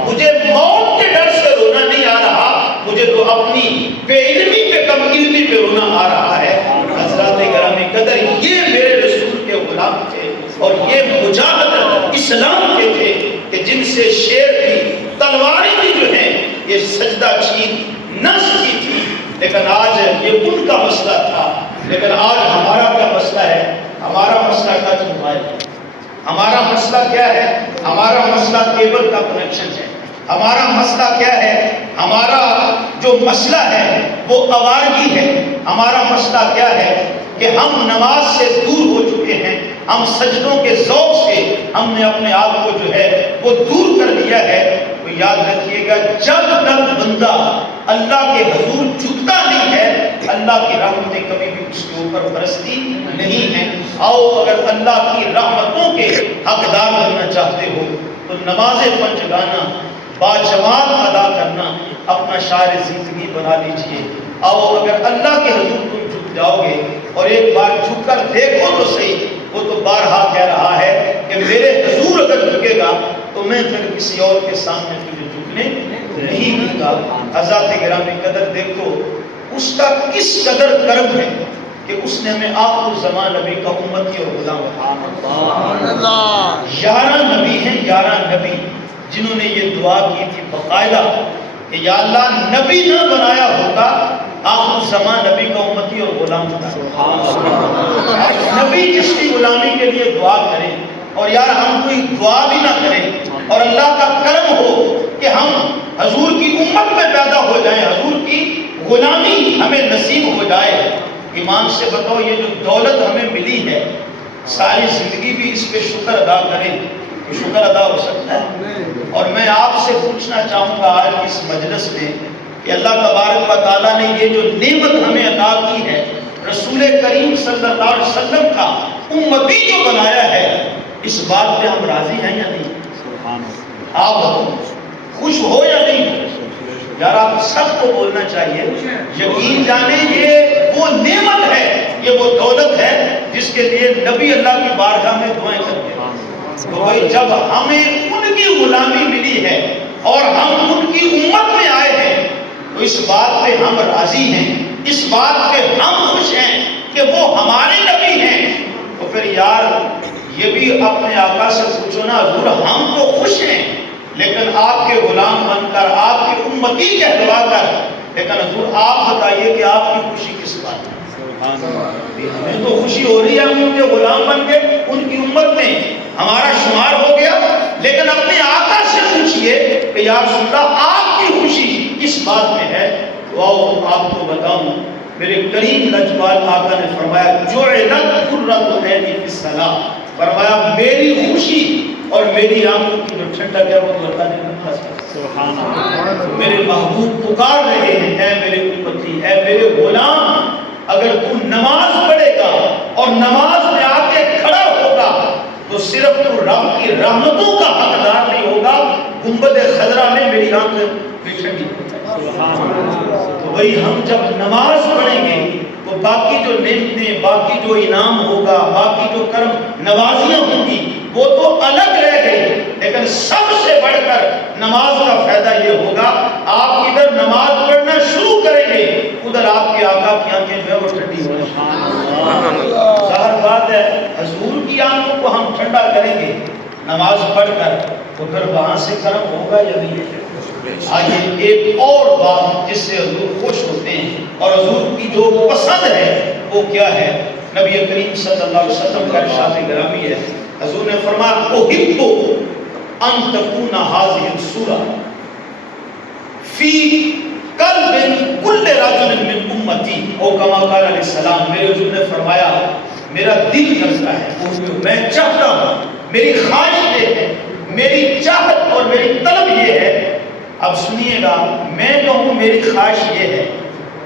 مجھے موت کے ڈر سے رونا نہیں آ رہا, مجھے تو اپنی بے علمی پہ کم علمی پہ رونا آ رہا ہے. حضرات گرامی قدر, یہ میرے رسول کے غلام تھے اور یہ مجاہد اسلام کے تھے کہ جن سے شیر کی تلواریں بھی جو ہیں یہ سجدہ چھین نہ سکی تھی. لیکن آج یہ ان کا مسئلہ تھا, لیکن آج ہمارا کیا مسئلہ ہے؟ ہمارا مسئلہ ٹچ موبائل ہے. ہمارا مسئلہ کیا ہے؟ ہمارا مسئلہ کیبل کا کنیکشن ہے. ہمارا مسئلہ کیا ہے؟ ہمارا جو مسئلہ ہے وہ آوارگی ہے. ہمارا مسئلہ کیا ہے کہ ہم نماز سے دور ہو چکے ہیں, ہم سجدوں کے ذوق سے ہم نے اپنے آپ کو جو ہے وہ دور کر دیا ہے. تو یاد رکھیے گا, جب تک بندہ اللہ کے حضور جھکتا نہیں ہے, اللہ کی رحمتیں کبھی بھی اس کے اوپر برستی نہیں ہیں. آؤ اگر اللہ کی رحمتوں کے حقدار بننا چاہتے ہو تو نماز پنجگانہ باجماعت ادا کرنا اپنا شعار زندگی بنا لیجئے. آؤ اگر اللہ کے حضور تم جھک جاؤ گے, اور ایک بار جھک کر دیکھو تو صحیح, وہ تو بارہا کہہ رہا ہے کہ میرے حضور اگر جھکے گا تو میں پھر کسی اور کے سامنے تجھے جھکنے نہیں دوں گا. حضرات گرامی قدر, دیکھو اس کا کس قدر کرم ہے کہ اس نے ہمیں آخر الزمان نبی کا امتی اور غلام بنایا. 11 نبی ہیں, 11 نبی جنہوں نے یہ دعا کی تھی باقاعدہ کہ یا اللہ نبی نہ بنایا ہوتا, آخر الزمان نبی کا امتی اور غلام بنایا. نبی جس کی غلامی کے لیے دعا کریں, اور یار ہم کوئی دعا بھی نہ کریں اور اللہ کا کرم ہو کہ ہم حضور کی امت میں پیدا ہو جائیں, حضور کی غلامی ہمیں نصیب ہو جائے. ایمان سے بتاؤ, یہ جو دولت ہمیں ملی ہے ساری زندگی بھی اس پہ شکر ادا کریں تو شکر ادا ہو سکتا ہے. اور میں آپ سے پوچھنا چاہوں گا آج اس مجلس میں کہ اللہ تبارک و تعالیٰ نے یہ جو نعمت ہمیں عطا کی ہے, رسول کریم صلی اللہ علیہ وسلم کا امتی جو بنایا ہے, اس بات پہ ہم راضی ہیں یا نہیں؟ آپ خوش ہو یا نہیں؟ یار آپ سب کو بولنا چاہیے, یقین جانے یہ وہ نعمت ہے, یہ وہ دولت ہے جس کے لیے نبی اللہ کی بارگاہ میں دعائیں کرتے ہیں. تو بھائی جب ہمیں ان کی غلامی ملی ہے اور ہم ان کی امت میں آئے ہیں تو اس بات پہ ہم راضی ہیں, اس بات پہ ہم خوش ہیں کہ وہ ہمارے نبی ہیں. تو پھر یار یہ بھی اپنے آقا سے پوچھو نا, حضور ہم تو خوش ہیں لیکن آپ کے غلام بن کر, آپ کی امتی کہلوا کر, لیکن حضور آپ بتائیے کہ آپ کی خوشی کس بات ہے؟ ہمیں تو خوشی ہو رہی ہے ان کے غلام بن کے, ان کی امت میں ہمارا شمار ہو گیا, لیکن اپنے آقا سے پوچھئے کہ یا رسول اللہ آپ کی خوشی کس بات میں ہے؟ تو آؤ آپ کو بتاؤں, میرے کریم لجپال آقا نے فرمایا جعلت قرۃ عینی فی الصلاۃ, فرمایا میری خوشی اور میری آنکھوں کی جو ٹھنڈک ہے وہ اللہ نے نماز میں. سبحان اللہ. میرے محبوب پکار رہے ہیں, اے میرے امتی, اے میرے غلام, اگر تو نماز پڑھے گا اور نماز میں آ کے کھڑا ہوگا تو صرف تو رب کی رحمتوں کا حقدار نہیں ہوگا, گنبد خضرا میں میری آنکھ بھی ٹھنڈی ہو جائے. تو بھائی ہم جب نماز پڑھیں گے تو باقی جو نعمتیں, باقی جو انعام ہوگا, باقی جو کرم نوازیاں ہوں گی وہ تو الگ رہ گئی, لیکن سب سے بڑھ کر نماز کا فائدہ یہ ہوگا, آپ ادھر نماز پڑھنا شروع کریں گے ادھر آپ کے آقا کی آنکھیں جو ہے وہ ٹھنڈی ہو جائیں. ظاہر بات ہے حضور کی آنکھوں کو ہم ٹھنڈا کریں گے نماز پڑھ کر تو پھر وہاں سے کرم ہوگا یا نہیں؟ آئیے ایک اور بات جس سے حضور خوش ہوتے ہیں اور حضور کی جو پسند ہے وہ کیا ہے؟ نبی کریم صلی اللہ علیہ وسلم کا ارشاد گرامی ہے، حضور نے فرمایا احب ان تکون هذه السورہ فی قلب کل رجل من امتی او کما قال علیہ السلام، میرے حضور نے فرمایا میرا دل کرتا ہے، میں چاہتا ہوں، میری خواہش یہ ہے، میری چاہت اور میری طلب یہ ہے، اب سنیے گا، میں کہوں میری خواہش یہ ہے،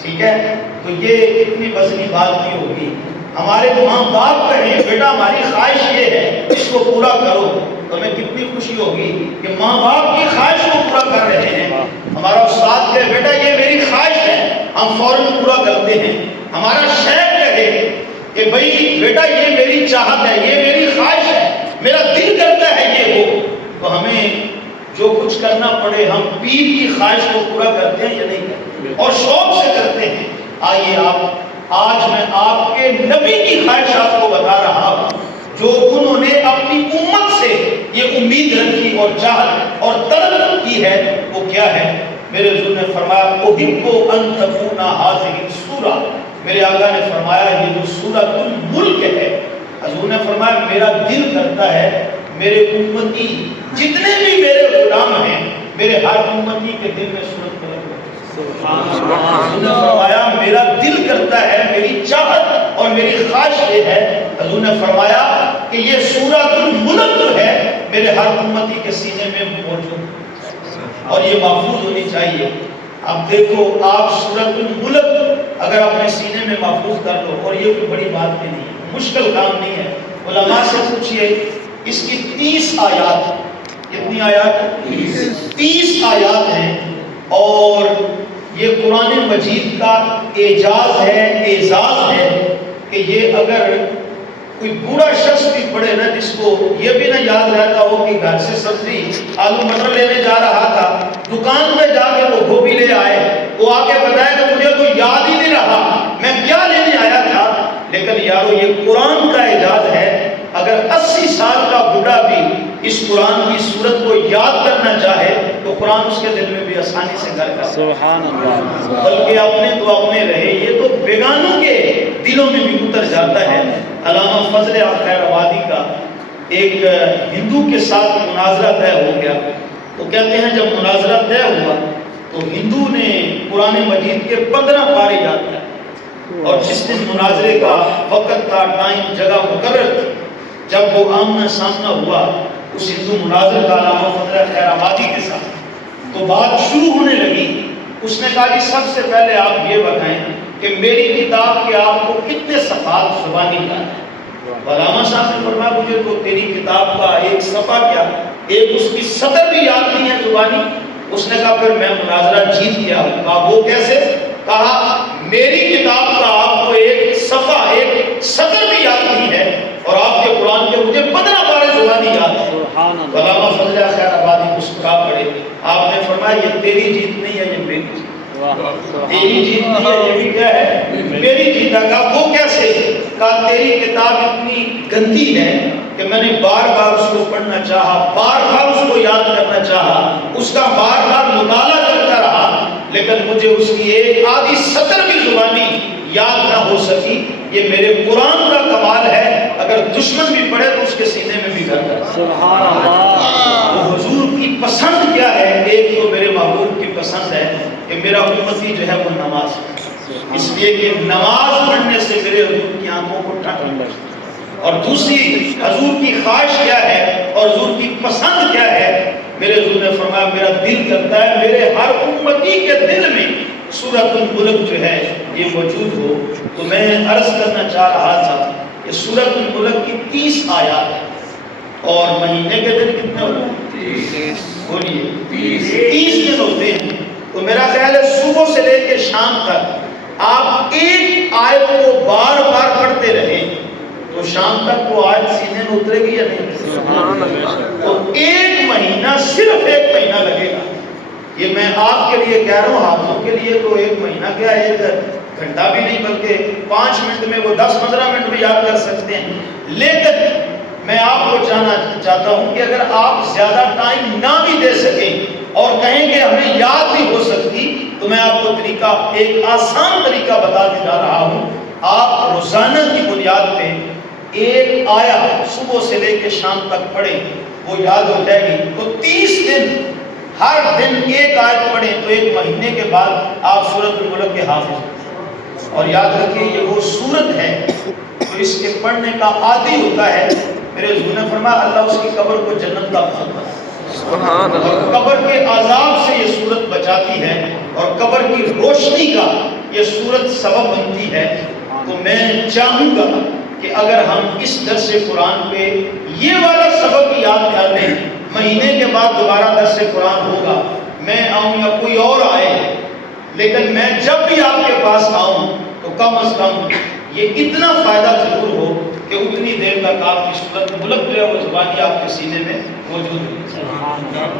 ٹھیک ہے؟ تو یہ اتنی وزنی بات نہیں ہوگی، ہمارے ماں باپ کہیں بیٹا ہماری خواہش یہ ہے اس کو پورا کرو، تو ہمیں کتنی خوشی ہوگی کہ ماں باپ کی خواہش کو پورا کر رہے ہیں۔ ہمارا استاد کہے بیٹا یہ میری خواہش ہے، ہم فوراً پورا کرتے ہیں۔ ہمارا شیخ کہے کہ بھائی بیٹا یہ میری چاہت ہے، یہ میری خواہش ہے، میرا دل کرتا ہے یہ ہو، تو ہمیں جو کچھ کرنا پڑے ہم پیر کی خواہش کو پورا کرتے ہیں یا نہیں کرتے، اور شوق سے کرتے ہیں۔ آئیے آج میں آپ کے نبی کی خواہشات کو بتا رہا ہوں، جو انہوں نے اپنی امت سے یہ امید رکھی اور چاہت اور طلب کی ہے، وہ کیا ہے؟ میرے حضور نے فرمایا احب ان تکون هذه السورہ، میرے آقا نے فرمایا یہ جو سورۃ الملک ہے، حضور نے فرمایا میرا دل کرتا ہے میرے امتی جتنے بھی میرے غلام ہیں، میرے ہر امتی کے دل میں سورۃ الملک حضور نے فرمایا میرا دل کرتا ہے، میری چاہت اور میری خواہش یہ ہے، حضور نے فرمایا کہ یہ سورۃ الملک جو ہے میرے ہر امتی کے سینے میں موجود ہے اور یہ محفوظ ہونی چاہیے۔ اب دیکھو آپ سورۃ الملک اگر اپنے سینے میں محفوظ کر لو، اور یہ کوئی بڑی بات بھی نہیں ہے، مشکل کام نہیں ہے، علماء سے پوچھئے، اس کی 30 آیات، کتنی آیات؟ 30 آیات ہیں، اور یہ قرآن مجید کا اعجاز ہے، اعزاز ہے کہ یہ اگر کوئی بوڑھا شخص بھی پڑھے نا، جس کو یہ بھی نہ یاد رہتا ہو کہ گھر سے سبزی آلو مٹر لینے جا رہا تھا، دکان پہ جا کے وہ گوبھی لے آئے، وہ آ کے بتایا کہ مجھے تو یاد ہی نہیں رہا میں کیا لینے آیا تھا، لیکن یارو یہ قرآن کا اعجاز ہے، اگر 80 سال کا بوڑھا بھی اس قرآن کی صورت کو یاد کرنا چاہے تو قرآن اس کے دل میں بھی آسانی سے گھر کرتا ہے، سبحان اللہ، بلکہ اپنے تو اپنے رہے، یہ تو بیگانوں کے دلوں میں بھی اتر جاتا ہے۔ علامہ فضل خیر آبادی کا ایک ہندو کے ساتھ مناظرہ طے ہو گیا، تو کہتے ہیں جب مناظرہ طے ہوا تو ہندو نے قرآن مجید کے 15 پارے یاد کر، اور جس دن مناظرے کا وقت تھا، ٹائم، جگہ مقرر تھی، جب وہ آمنا سامنا ہوا اس ہندو مناظر کا علامہ فضل خیر آبادی کے ساتھ، تو بات شروع ہونے لگی۔ اس نے کہا کہ سب سے پہلے آپ یہ بتائیں کہ میری کتاب کے آپ کو کتنے صفحات زبانی یاد ہیں؟ علامہ صاحب نے فرمایا مجھے تو تیری کتاب کا ایک صفحہ کیا، ایک اس کی سطر بھی یاد نہیں ہے زبانی۔ اس نے کہا پھر میں مناظرہ جیت گیا ہوں۔ کہا وہ کیسے؟ کہا میری کتاب کا آپ کو ایک صفحہ، ایک سطر بھی یاد نہیں ہے، اور آپ کے قرآن کے مجھے 15 پارے زبانی یاد ہے۔ علامہ فضل خیر آبادی مسکرا پڑے۔ آپ نے فرمایا یہ تیری جیت نہیں ہے، یہ میری جیت، تیری جیت نہیں ہے، یہ بھی کیا ہے؟ میری جیت ہے۔ کہا وہ کیسے؟ کہا تیری کتاب اتنی گندی ہے کہ میں نے بار بار اس کو پڑھنا چاہا، بار بار اس کو یاد کرنا چاہا، اس کا بار بار مطالعہ کرتا رہا، لیکن مجھے اس کی ایک آدھی سطر بھی زبانی یاد نہ ہو سکی۔ یہ میرے قرآن کا کمال ہے، اگر دشمن بھی پڑھے تو اس کے سینے میں بھی گھر کرتا ہے۔ سبحان اللہ۔ تو حضور کی پسند کیا ہے؟ ایک تو میرے محبوب کی پسند ہے کہ میرا امتی جو ہے وہ نماز پڑھے، اس لیے کہ نماز پڑھنے سے میرے حضور کی آنکھوں کو ٹھنڈک لگتی ہے، اور دوسری حضور کی خواہش کیا ہے اور حضور کی پسند کیا ہے؟ میرے حضور نے فرمایا میرا دل کرتا ہے میرے ہر امتی کے دل میں سورۃ الملک جو ہے یہ موجود ہو۔ تو میں عرض کرنا چاہ رہا تھا کہ سورۃ الملک کی 30 آیات ہیں، اور مہینے کے دن کتنے ہوتے ہیں؟ بولیے 30 دن ہوتے ہیں۔ تو میرا خیال ہے صبح سے لے کے شام تک آپ ایک آیت کو بار بار پڑھتے رہیں تو شام تک وہ آیت سینے میں اترے گی یا نہیں؟ تو ایک مہینہ، صرف ایک مہینہ لگے گا یہ میں آپ کے لیے کہہ رہا ہوں، حافظوں کے لیے تو ایک مہینہ کیا ہے، ایک گھنٹہ بھی نہیں بلکہ 5 منٹ میں وہ 10-15 منٹ میں یاد کر سکتے ہیں. لیکن میں آپ کو جاننا چاہتا ہوں کہ اگر آپ زیادہ ٹائم نہ بھی دے سکیں اور کہیں کہ ہمیں یاد بھی ہو سکتی، تو میں آپ کو طریقہ، ایک آسان طریقہ بتانے جا رہا ہوں. آپ روزانہ کی بنیاد پہ ایک آیت صبح سے لے کے شام تک پڑھیں، وہ یاد ہو جائے گی. تو 30 دن ہر دن ایک آیت پڑھیں تو ایک مہینے کے بعد آپ سورۃ الملک کے حافظ ہیں. اور یاد رکھیں یہ وہ سورت ہے جو اس کے پڑھنے کا عادی ہوتا ہے. میرے حضور نے فرمایا اللہ اس کی قبر کو جنت کا باغ بنا، سبحان اللہ، اور قبر کے عذاب سے یہ سورت بچاتی ہے، اور قبر کی روشنی کا یہ سورت سبب بنتی ہے. تو میں چاہوں گا کہ اگر ہم اس درس قرآن پہ یہ والا سبق یاد کر لیں، مہینے کے بعد دوبارہ درس قرآن ہوگا، میں آؤں یا کوئی اور آئے، لیکن میں جب بھی آپ کے پاس آؤں تو کم از کم یہ اتنا فائدہ ضرور ہو کہ اتنی دیر تک آپ کی سورۃ ملک جو ہے وہ زبانی آپ کے سینے میں موجود ہے.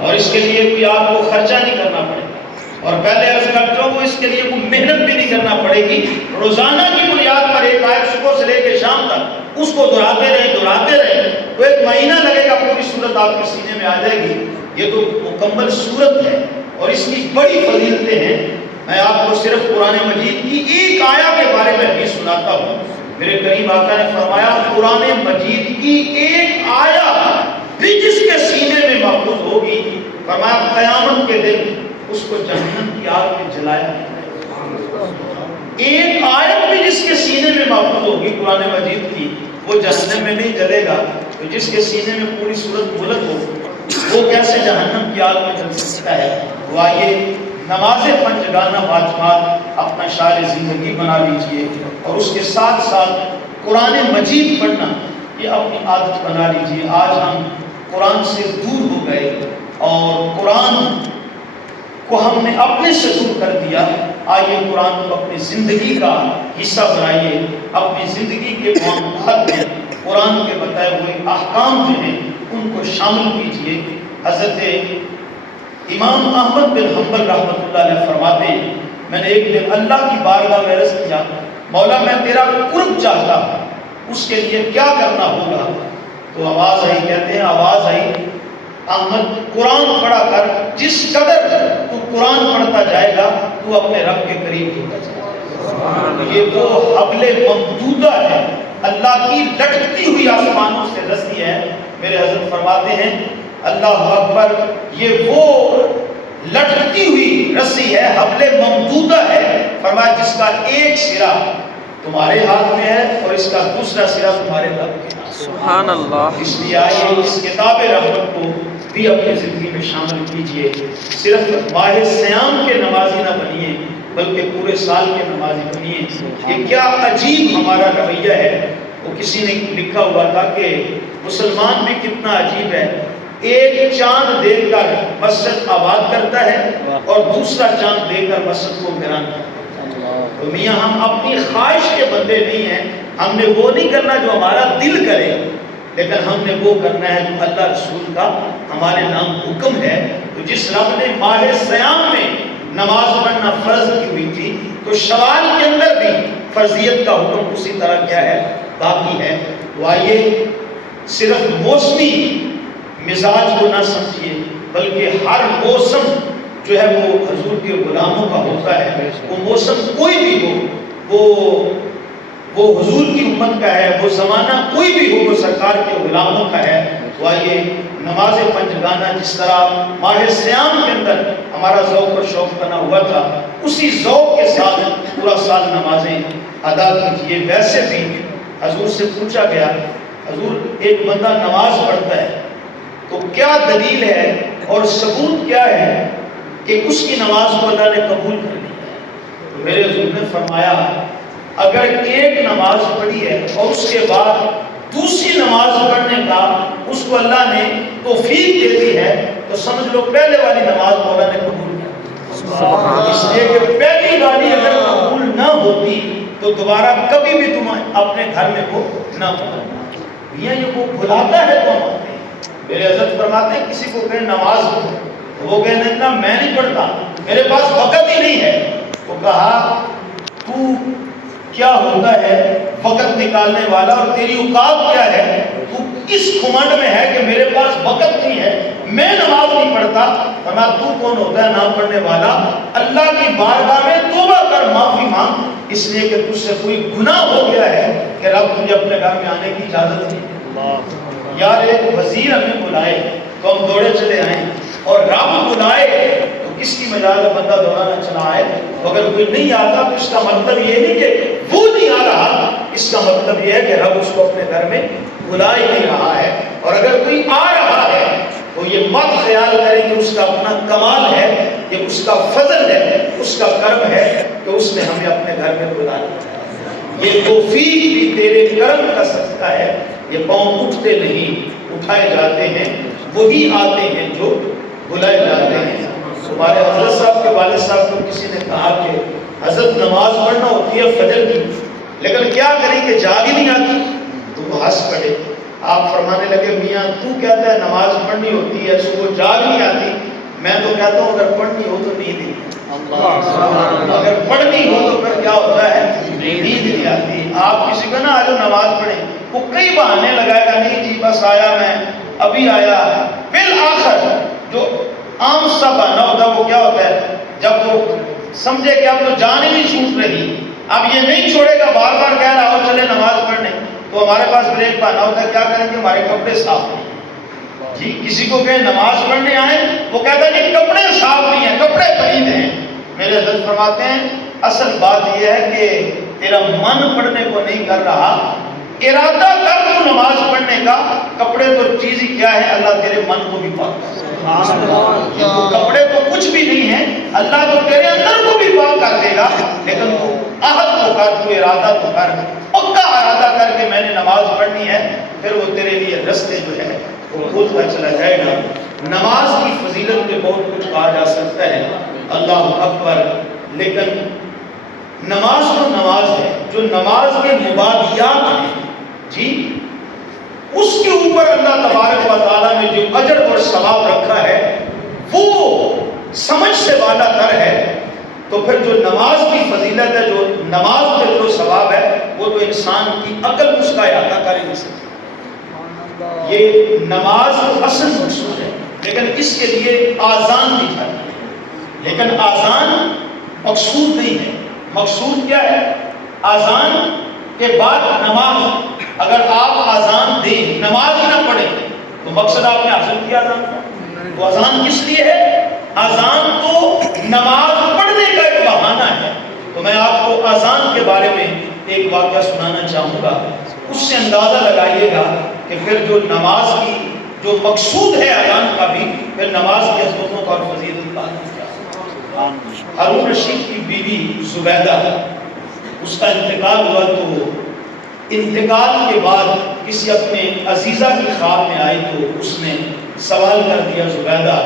اور اس کے لیے کوئی آپ کو خرچہ نہیں کرنا پڑے گا، اور پہلے عرض کرتا ہوں اس کے لیے کوئی محنت بھی نہیں کرنا پڑے گی. روزانہ کی بنیاد پر ایک آیت صبح سے لے کے شام تک اس کو دہراتے رہیں تو ایک مہینہ لگے گا، پوری سورت آپ کے سینے میں آ جائے گی. یہ تو مکمل سورت ہے اور اس کی بڑی فضیلتیں ہیں. میں آپ کو صرف قرآن مجید کی ایک آیا کے بارے میں بھی سناتا ہوں. میرے کریم آقا نے فرمایا قرآن مجید کی ایک آیا بھی جس کے سینے میں محفوظ ہوگی، فرمایا قیامت کے دن اس کو جہنم کی آگ میں جلایا جائے. ایک آیت بھی جس کے سینے میں محفوظ ہوگی قرآن مجید کی، وہ جہنم میں نہیں جلے گا. تو جس کے سینے میں پوری سورت ملک ہو وہ کیسے جہنم کی آگ میں جل سکتا ہے؟ وہ آئیے نماز پنجگانہ واجبات اپنا شعار زندگی بنا لیجئے، اور اس کے ساتھ ساتھ قرآن مجید پڑھنا یہ اپنی عادت بنا لیجئے. آج ہم قرآن سے دور ہو گئے اور قرآن کو ہم نے اپنے سے دور کر دیا. آئیے قرآن کو اپنی زندگی کا حصہ بنائیے، اپنی زندگی کے معاملات میں قرآن کے بتائے ہوئے احکام جو ہیں ان کو شامل کیجیے. حضرت امام احمد بن حنبل رحمۃ اللہ علیہ فرماتے ہیں میں نے ایک دن اللہ کی بارگاہ میں عرض کیا، مولا میں تیرا قرب چاہتا ہوں، اس کے لیے کیا کرنا ہوگا؟ تو آواز آئی، کہتے ہیں آواز آئی احمد قرآن پڑھا کر، جس قدر تو قرآن پڑھتا جائے گا تو اپنے رب کے قریب ہوتا جائے گا. یہ وہ حبل ممدودہ ہے، اللہ کی لٹکتی ہوئی آسمانوں سے رسی ہے. میرے حضرت فرماتے ہیں اللہ اکبر، یہ وہ لٹکتی ہوئی رسی ہے، حبل ممدودہ ہے. فرمایا جس کا ایک سرا تمہارے ہاتھ میں ہے اور اس کا دوسرا سرا تمہارے رب کے ہاتھ. سبحان اللہ. اس لیے آئیے اس کتاب رحمت کو بھی اپنی زندگی میں شامل کیجئے. صرف ماہ سیام کے نمازی نہ بنیے بلکہ پورے سال کے نمازی بنیے. یہ کیا عجیب ہمارا رویہ ہے. وہ کسی نے لکھا ہوا تھا کہ مسلمان بھی کتنا عجیب ہے، ایک چاند دے کر مسجد آباد کرتا ہے اور دوسرا چاند دے کر مسجد کو ویران کرتا ہے. تو میاں ہم اپنی خواہش کے بندے نہیں ہیں. ہم نے وہ نہیں کرنا جو ہمارا دل کرے، لیکن ہم نے وہ کرنا ہے جو اللہ رسول کا ہمارے نام حکم ہے. تو جس رب نے ماہ سیام میں نماز پڑھنا فرض کی ہوئی تھی تو شوال کے اندر بھی فرضیت کا حکم اسی طرح کیا ہے باقی ہے. تو آئیے صرف موسمی مزاج کو نہ سمجھیے بلکہ ہر موسم جو ہے وہ حضور کے غلاموں کا ہوتا ہے. وہ موسم کوئی بھی ہو وہ حضور کی امت کا ہے، وہ زمانہ کوئی بھی ہو وہ سرکار کے غلاموں کا ہے. تو آئیے نماز پنجگانہ جس طرح ماہ سیام کے اندر ہمارا ذوق اور شوق بنا ہوا تھا، اسی ذوق کے ساتھ پورا سال نمازیں ادا کیجیے. ویسے بھی حضور سے پوچھا گیا حضور ایک بندہ نماز پڑھتا ہے تو کیا دلیل ہے اور ثبوت کیا ہے کہ اس کی نماز کو اللہ نے قبول کر لیا ہے؟ تو میرے حضور نے فرمایا اگر ایک نماز پڑھی ہے اور اس کے بعد دوسری نماز پڑھنے کا اس کو اللہ نے توفیق دے دی ہے تو سمجھ لو پہلے والی نماز کو اللہ نے قبول کر. اس لیے کہ پہلی والی اگر قبول نہ ہوتی تو دوبارہ کبھی بھی تم اپنے گھر میں وہ نہ پڑھو. یہ وہ بلاتا ہے تو ہم آتے ہیں. میرے حضرت فرماتے ہیں کسی کو کہیں نماز پڑھو وہ کہنے لگا میں نہیں پڑھتا، میرے پاس وقت ہی نہیں ہے۔ وہ کہا تو کیا ہوتا ہے وقت نکالنے والا، اور تیری اوقات کیا ہے؟ تو اس گھمنڈ میں ہے کہ میرے پاس وقت نہیں ہے، میں نماز نہیں پڑھتا۔ فرمایا تو کون ہوتا ہے نہ پڑھنے والا؟ اللہ کی بارگاہ میں توبہ کر، معافی مانگ، اس لیے کہ تجھ سے کوئی گناہ ہو گیا ہے کہ رب تجھے اپنے گھر میں آنے کی اجازت نہیں۔ یار ایک وزیر ہمیں بلائے تو ہم دوڑے چلے آئیں، اور رب بلائے تو کس کی مجال ہے بندہ دوڑانا چلا آئے؟ اگر کوئی نہیں آتا تو اس کا مطلب یہ نہیں کہ وہ نہیں آ رہا، اس کا مطلب یہ ہے کہ رب اس کو اپنے گھر میں بلا ہی نہیں رہا ہے۔ اور اگر کوئی آ رہا ہے تو یہ مت خیال کرے کہ اس کا اپنا کمال ہے، یہ اس کا فضل ہے، اس کا کرم ہے کہ اس نے ہمیں اپنے گھر میں بلا لیا۔ یہ توفیق بھی تیرے کرم کا صدقہ ہے۔ یہ پاؤں اٹھتے نہیں، اٹھائے جاتے ہیں، وہی آتے ہیں جو بلائے جاتے ہیں۔ ہمارے حضرت صاحب کے والد صاحب کو کسی نے کہا کہ حضرت نماز پڑھنا ہوتی ہے فجر کی، لیکن کیا کریں کہ جاگ ہی نہیں آتی، تو وہ ہنس پڑے۔ آپ فرمانے لگے میاں تو کہتا ہے نماز پڑھنی ہوتی ہے صبح جاگ نہیں آتی، میں تو کہتا ہوں اگر پڑھنی ہو تو نیند نہیں آتی، اگر پڑھنی ہو تو پھر کیا ہوتا ہے؟ نیند نہیں آتی۔ آپ کسی کو نا آج نماز پڑھیں، وہ کئی بہانے لگائے گا، نہیں جی بس آیا میں ابھی آیا۔ بالآخر جو عام سا بہانہ ہوتا ہے وہ کیا ہوتا ہے؟ جب وہ سمجھے کہ اب تو جان ہی نہیں چھوٹ رہی، اب یہ نہیں چھوڑے گا، بار بار کہہ رہا ہو چلے نماز پڑھنے، تو ہمارے پاس بریک بہانہ ہوتا ہے، کیا کریں گے؟ ہمارے کپڑے صاف نہیں۔ جی کسی کو کہیں نماز پڑھنے آئے، وہ کہتا ہے جی کپڑے صاف نہیں ہیں، کپڑے پلید ہیں۔ میرے حضرت فرماتے ہیں اصل بات یہ ہے کہ تیرا من پڑھنے کو نہیں کر رہا، ارادہ کر تو نماز پڑھنے کا، کپڑے تو چیز ہی کیا ہے، اللہ تیرے من کو بھی پاک کر دے گا۔ تو کپڑے تو کچھ بھی نہیں ہیں، اللہ تو تیرے اندر کو بھی پاک کر دے گا، لیکن تو عہد تو کر، تو ارادہ تو کر، پکا ارادہ کر کے میں نے نماز پڑھنی ہے، پھر وہ تیرے لیے رستے جو ہے وہ کھلتا چلا جائے گا۔ نماز کی فضیلت پہ بہت کچھ کہا جا سکتا ہے، اللہ اکبر، لیکن نماز تو نماز ہے، جو نماز کے مبادیات ہیں جی اس کے اوپر اللہ تبارک و تعالیٰ نے جو اجر اور ثواب رکھا ہے وہ سمجھ سے والا تر ہے۔ تو پھر جو نماز کی فضیلت ہے، جو نماز پہ جو ثواب ہے، وہ تو انسان کی عقل اس کا احاطہ کر ہی نہیں سکتی۔ یہ نماز اصل مقصود ہے، لیکن اس کے لیے آذان بھی چاہیے، لیکن آذان مقصود نہیں ہے۔ مقصود کیا ہے؟ آذان کے بعد نماز۔ اگر آپ آذان دیں نماز نہ پڑھیں تو مقصد آپ نے حاصل کیا آذان کا؟ تو آذان کس لیے ہے؟ آذان تو نماز پڑھنے کا ایک بہانہ ہے۔ تو میں آپ کو آذان کے بارے میں ایک واقعہ سنانا چاہوں گا، اس سے اندازہ لگائیے گا کہ پھر جو نماز کی جو مقصود ہے آذان کا بھی، پھر نماز کی عظمتوں کا اور فضیلت کا کیا۔ ہارون رشید کی بیوی زبیدہ، اس کا انتقال ہوا، تو انتقال کے بعد کسی اپنے عزیزہ کی خواب میں آئی تو اس نے سوال کر دیا، زبیدہ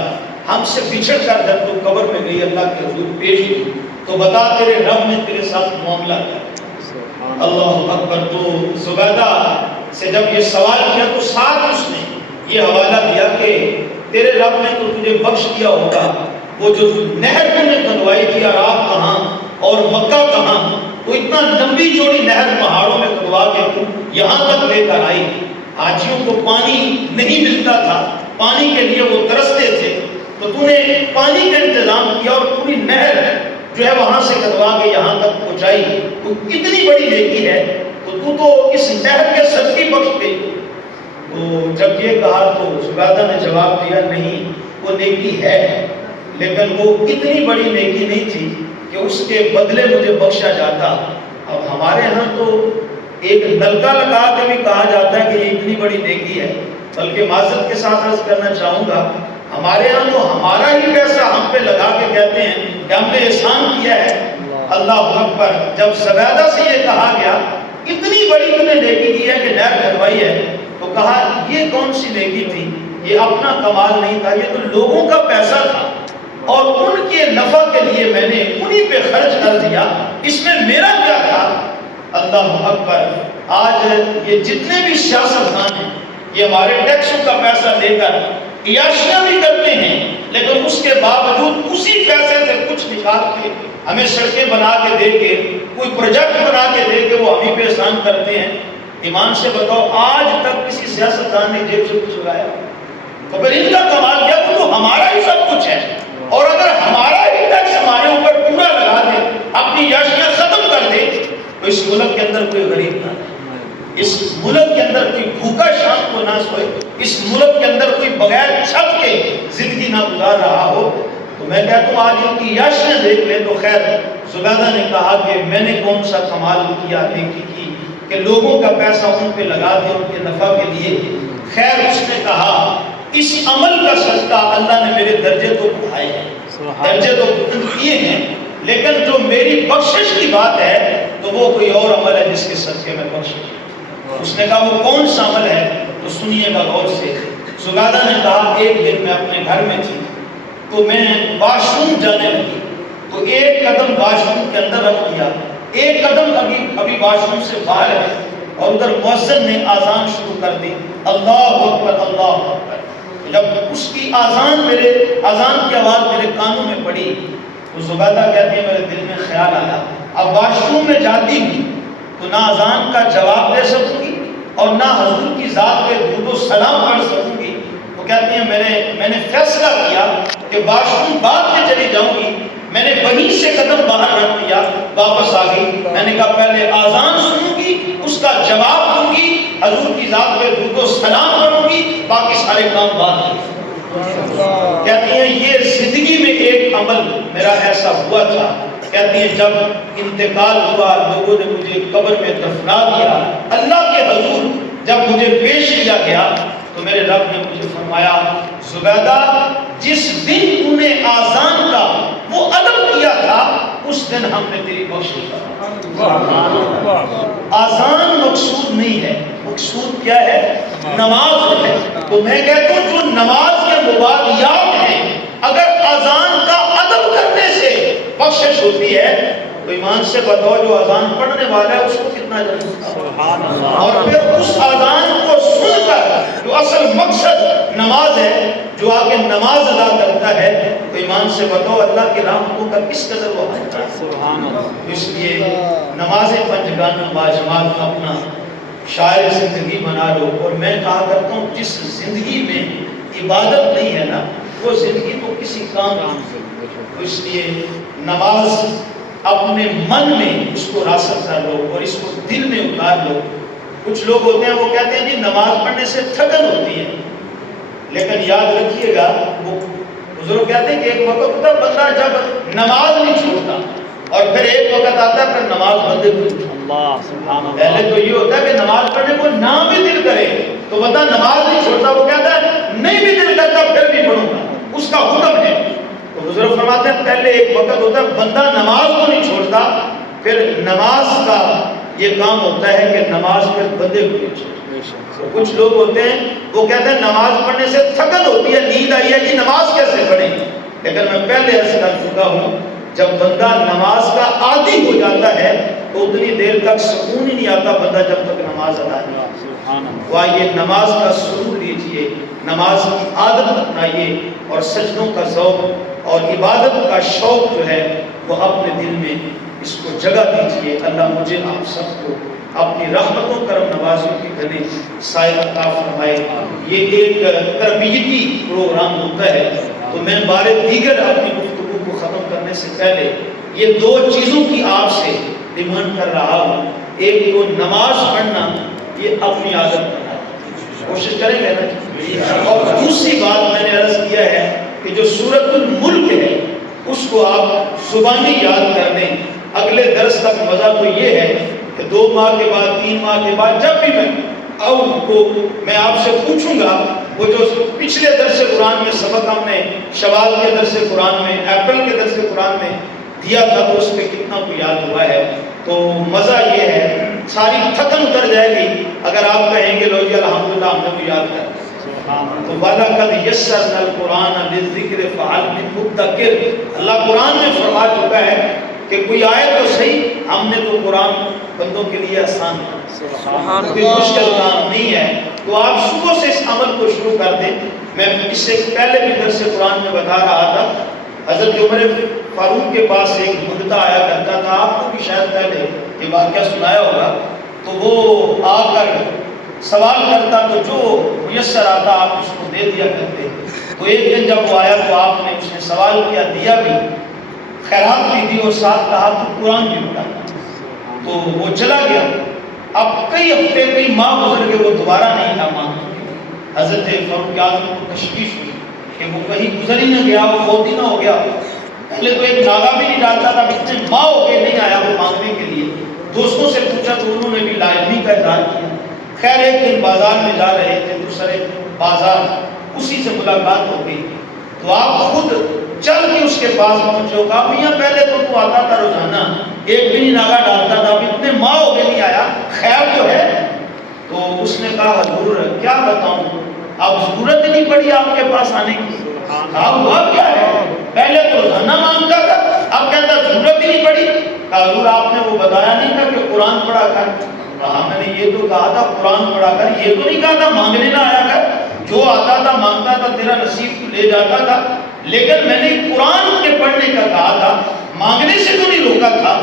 ہم سے بچھڑ کر جب تو قبر میں گئی، اللہ کے حضور پیش ہوئی، تو بتا تیرے رب نے تیرے ساتھ معاملہ کیا؟ اللہ اکبر۔ تو زبیدہ سے جب یہ سوال کیا تو ساتھ اس نے یہ حوالہ دیا کہ تیرے رب نے تو تجھے بخش دیا ہوگا، وہ جو نہر تو نے کھدوائی تھی، عراق کہاں اور مکہ کہاں، تو اتنا لمبی چوڑی نہر پہاڑوں میں کھدوا کے تو یہاں تک لے کر آئی۔ حاجیوں کو پانی نہیں ملتا تھا، پانی کے لیے وہ ترستے تھے، تو تو نے پانی کا انتظام کیا اور پوری نہر جو ہے وہاں سے کھدوا کے یہاں تک پہنچائی، تو کتنی بڑی نیکی ہے، تو اس نہر کے صدقے بخش گئی۔ تو جب یہ کہا تو زبیدہ نے جواب دیا نہیں، وہ نیکی ہے، لیکن وہ اتنی بڑی نیکی نہیں تھی کہ اس کے بدلے مجھے بخشا جاتا۔ اب ہمارے ہاں تو ایک نلکا لگا کے بھی کہا جاتا ہے کہ یہ اتنی بڑی نیکی ہے، بلکہ معذرت کے ساتھ عرض کرنا چاہوں گا، ہمارے ہاں تو ہمارا ہی پیسہ ہم پہ لگا کے کہتے ہیں کہ ہم نے احسان کیا ہے۔ اللہ اکبر۔ جب زبیدہ سے یہ کہا گیا اتنی بڑی تم نے نیکی کی ہے کہ نہر کھدوائی ہے، تو کہا یہ کون سی نیکی تھی، یہ اپنا کمال نہیں تھا، یہ تو لوگوں کا پیسہ تھا اور ان کے نفع کے لیے میں نے انہی پہ خرچ کر دیا، اس میں میرا کیا تھا۔ اللہ اکبر۔ آج یہ جتنے بھی سیاستدان ہیں یہ ہمارے ٹیکسوں کا پیسہ لے کر عیاشیاں بھی کرتے ہیں، لیکن اس کے باوجود اسی پیسے سے کچھ نکال کے ہمیں سڑکیں بنا کے دے کے کوئی پروجیکٹ بنا کے دے کے وہ ہمیں پہ احسان کرتے ہیں. ایمان سے بتاؤ آج تک کسی سیاستدان نے جیب سے کچھ لگایا؟ تو پھر ان کا کمال کیا؟ تو ہمارا ہی سب کچھ ہے، اور اگر ہمارا ہی ٹیکس ہمارے اوپر پورا لگا دے، اپنی یاشیاں ختم کر دے، تو اس ملک کے اندر کوئی غریب نہ رہے، اس ملک کے اندر کوئی بھوکا شام کو نہ سوئے، اس ملک کے اندر کوئی بغیر چھت کے زندگی نہ گزار رہا ہو. تو میں کہتا ہوں آج ان کی یاشیاں دیکھ لیں تو خیر زبیدہ نے کہا کہ میں نے کون سا کمال کیا نیکی کی کہ لوگوں کا پیسہ ان پہ لگا دے ان کے نفع کے لیے. خیر اس نے کہا اس عمل کا صدقہ اللہ نے میرے درجے تو بڑھائے ہیں، درجے تو بلند کیے ہیں، لیکن جو میری بخشش کی بات ہے تو وہ کوئی اور عمل ہے جس کے صدقے میں بخشش. اس نے کہا وہ کون سا عمل ہے؟ تو سنیے گا غور سے. زبیدہ نے کہا ایک دن میں اپنے گھر میں تھی تو میں واش روم جانے لگی تو ایک قدم واش روم کے اندر رکھ دیا، ایک قدم ابھی واش روم سے باہر ہے، اور ادھر مؤذن نے آذان شروع کر دی، اللہ اکبر اللہ اکبر. جب اس کی آذان کی آواز میرے کانوں میں پڑی تو زبیدہ کہتی ہے میرے دل میں خیال آیا اب واش روم میں جاتی ہوں تو نہ اذان کا جواب دے سکوں گی اور نہ حضور کی ذات پہ درود و سلام پڑھ سکوں گی. تو کہتی ہیں میں نے فیصلہ کیا کہ واش روم بعد میں چلی جاؤں گی. میں نے وہیں سے قدم باہر رکھ دیا، واپس آ گئی. میں نے کہا پہلے آذان سنوں گی، اس کا جواب دوں گی، حضور کی ذات پہ درود و سلام پڑھوں گی، باقی سارے کام بعد میں. کہتی ہیں یہ زندگی میں ایک عمل میرا ایسا ہوا تھا. کہتی ہیں جب انتقال ہوا لوگوں نے مجھے قبر میں دفنا دیا، اللہ کے حضور جب مجھے پیش کیا گیا تو میرے رب نے مجھے فرمایا زبیدہ جس دن تو نے آذان کا وہ ادب کیا تھا اس دن ہم نے تیری بخشش کی. آذان مقصود نہیں ہے، مقصود کیا ہے؟ نماز ہے. تو میں کہتا ہوں جو نماز کے مبادیات ہیں اگر آذان کا ادب کرنے سے بخشش ہوتی ہے تو ایمان سے بتاؤ جو آذان پڑھنے والا ہے اس کو کتنا جنت. اور پھر اس آذان کو سن کر جو اصل مقصد نماز ہے جو آگے نماز ادا کرتا ہے تو ایمان سے بتاؤ اللہ کی رحمتوں کا کس قدر وہ ہے. اس لیے نماز پنجگانہ باجماعت اپنا شاعر زندگی بنا لو. اور میں کہا کرتا ہوں جس زندگی میں عبادت نہیں ہے نا وہ زندگی تو کسی کام نہیں. اس لیے نماز اپنے من میں اس کو راسخ کر لو اور اس کو دل میں اتار لو. کچھ لوگ ہوتے ہیں وہ کہتے ہیں جی نماز پڑھنے سے تھکن ہوتی ہے، لیکن یاد رکھیے گا وہ بزرگ کہتے ہیں کہ ایک وقت ہوتا ہے بندہ جب نماز نہیں چھوڑتا اور پھر ایک وقت آتا ہے پھر نماز بندے کو پہلے تو یہ ہوتا ہے کہ نماز پڑھنے کو نہ بھی دل کرے تو بندہ نماز نہیں چھوڑتا، وہ کہتا ہے نہیں بھی دل کرتا پھر بھی پڑھوں گا، اس کا حکم ہے. تو بزرگ فرماتے ہیں پہلے ایک وقت ہوتا ہے بندہ نماز کو نہیں چھوڑتا، پھر نماز کا یہ کام ہوتا ہے کہ نماز پھر بندے کو نہیں چھوڑتا. کچھ لوگ ہوتے ہیں وہ کہتے ہیں نماز پڑھنے سے تھکن ہوتی ہے، نیند آئی ہے کہ نماز کیسے پڑھیں. لیکن میں پہلے عرض کر چکا ہوں جب بندہ نماز کا عادی ہو جاتا ہے تو اتنی دیر تک سکون ہی نہیں آتا بندہ جب تک نماز ادا نہیں. تو آئیے نماز کا سرور لیجئے، نماز کی عادت اپنائیے اور سجدوں کا ذوق اور عبادت کا شوق جو ہے وہ اپنے دل میں اس کو جگہ دیجئے. اللہ مجھے آپ سب کو اپنی رحمتوں کرم نوازیوں کے گھنے سائے عطا فرمائے. یہ ایک تربیتی پروگرام ہوتا ہے تو میں بار دیگر اپنی گفتگو کو ختم کرنے سے پہلے یہ دو چیزوں کی آپ سے ڈیمانڈ کر رہا ہوں. ایک تو نماز پڑھنا یہ اپنی عادت بنا کوشش کریں گے نا. اور دوسری بات میں نے عرض کیا ہے کہ جو سورۃ الملک ہے اس کو آپ زبانی یاد کر دیں. اگلے درس تک مزہ تو یہ ہے کہ 2 ماہ کے بعد 3 ماہ کے بعد جب بھی میں آؤں تو میں آپ سے پوچھوں گا وہ جو پچھلے درس قرآن میں سبق ہم نے شوال کے درس قرآن میں اپریل کے درس قرآن میں دیا تھا تو اس پہ کتنا کو یاد ہوا ہے. تو مزہ یہ ہے ساری تھکن اتر جائے گی اگر آپ کہیں گے لو جی الحمدللہ ہم نے کو یاد کر. تو وَلَقَدْ يَسَّرْنَا الْقُرْآنَ لِلذِّكْرِ فَهَلْ مِن مُدَّكِرٍ. اللہ قرآن میں فرما چکا ہے کہ کوئی آئے تو صحیح، ہم نے تو قرآن بندوں کے لیے آسان سبحان کوئی مشکل کام نہیں ہے، تو آپ صبح سے اس عمل کو شروع کر دیں۔ میں اس سے پہلے بھی درس قرآن میں بتا رہا تھا، حضرت عمر فاروق کے پاس ایک بندہ آیا کرتا تھا، آپ کو بھی شاید پہلے یہ واقعہ سنایا ہوگا، تو وہ آ کر سوال کرتا تو جو میسر آتا آپ اس کو دے دیا کرتے۔ تو ایک دن جب وہ آیا تو آپ نے اس نے سوال کیا، دیا بھی، خیرات بھی دی اور ساتھ کہا تو قرآن بھی پڑھا، تو وہ چلا گیا۔ اب کئی ہفتے کئی ماہ گزر گئے، وہ دوبارہ نہیں تھا مانگا۔ حضرت فاروق اعظم کو تشویش ہوئی کہ وہ کہیں گزر ہی نہ گیا، وہ فوت ہی نہ ہو گیا۔ پہلے تو ایک ناغہ بھی نہیں ڈالتا تھا، اتنے ماہ ہو گئے نہیں آیا وہ مانگنے کے لیے۔ دوستوں سے پوچھا تو انہوں نے بھی لا علمی کا اظہار کیا۔ خیر ایک دن بازار میں جا رہے تھے، دوسرے بازار، اسی سے ملاقات ہو گئی، تو آپ خود چل کے اس کے پاس پہنچے ہو، کہا میاں پہلے تو آتا تھا روزانہ، ایک بھی نہیں ناغہ ڈالتا تھا، اب اتنے ماہ ہو گئے نہیں آیا، خیر تو ہے؟ تو اس نے کہا حضور کیا بتاؤں، اب ضرورت نہیں پڑی آپ کے پاس آنے کی۔ کہا ہوا کیا ہے، پہلے تو روزانہ مانگتا تھا، اب کہتا ضرورت ہی نہیں پڑی۔ کہا حضور آپ نے وہ بتایا نہیں تھا کہ قرآن پڑھا کر؟ کہا میں نے یہ تو کہا تھا قرآن پڑھا کر، یہ تو نہیں کہا تھا مانگنے نہ آیا کر، جو آتا تھا مانگتا تھا، تیرا نصیب تو لے جاتا تھا، لیکن میں نے قرآن کے پڑھنے کا کہا تھا، مانگنے سے تو نہیں روکا تھا۔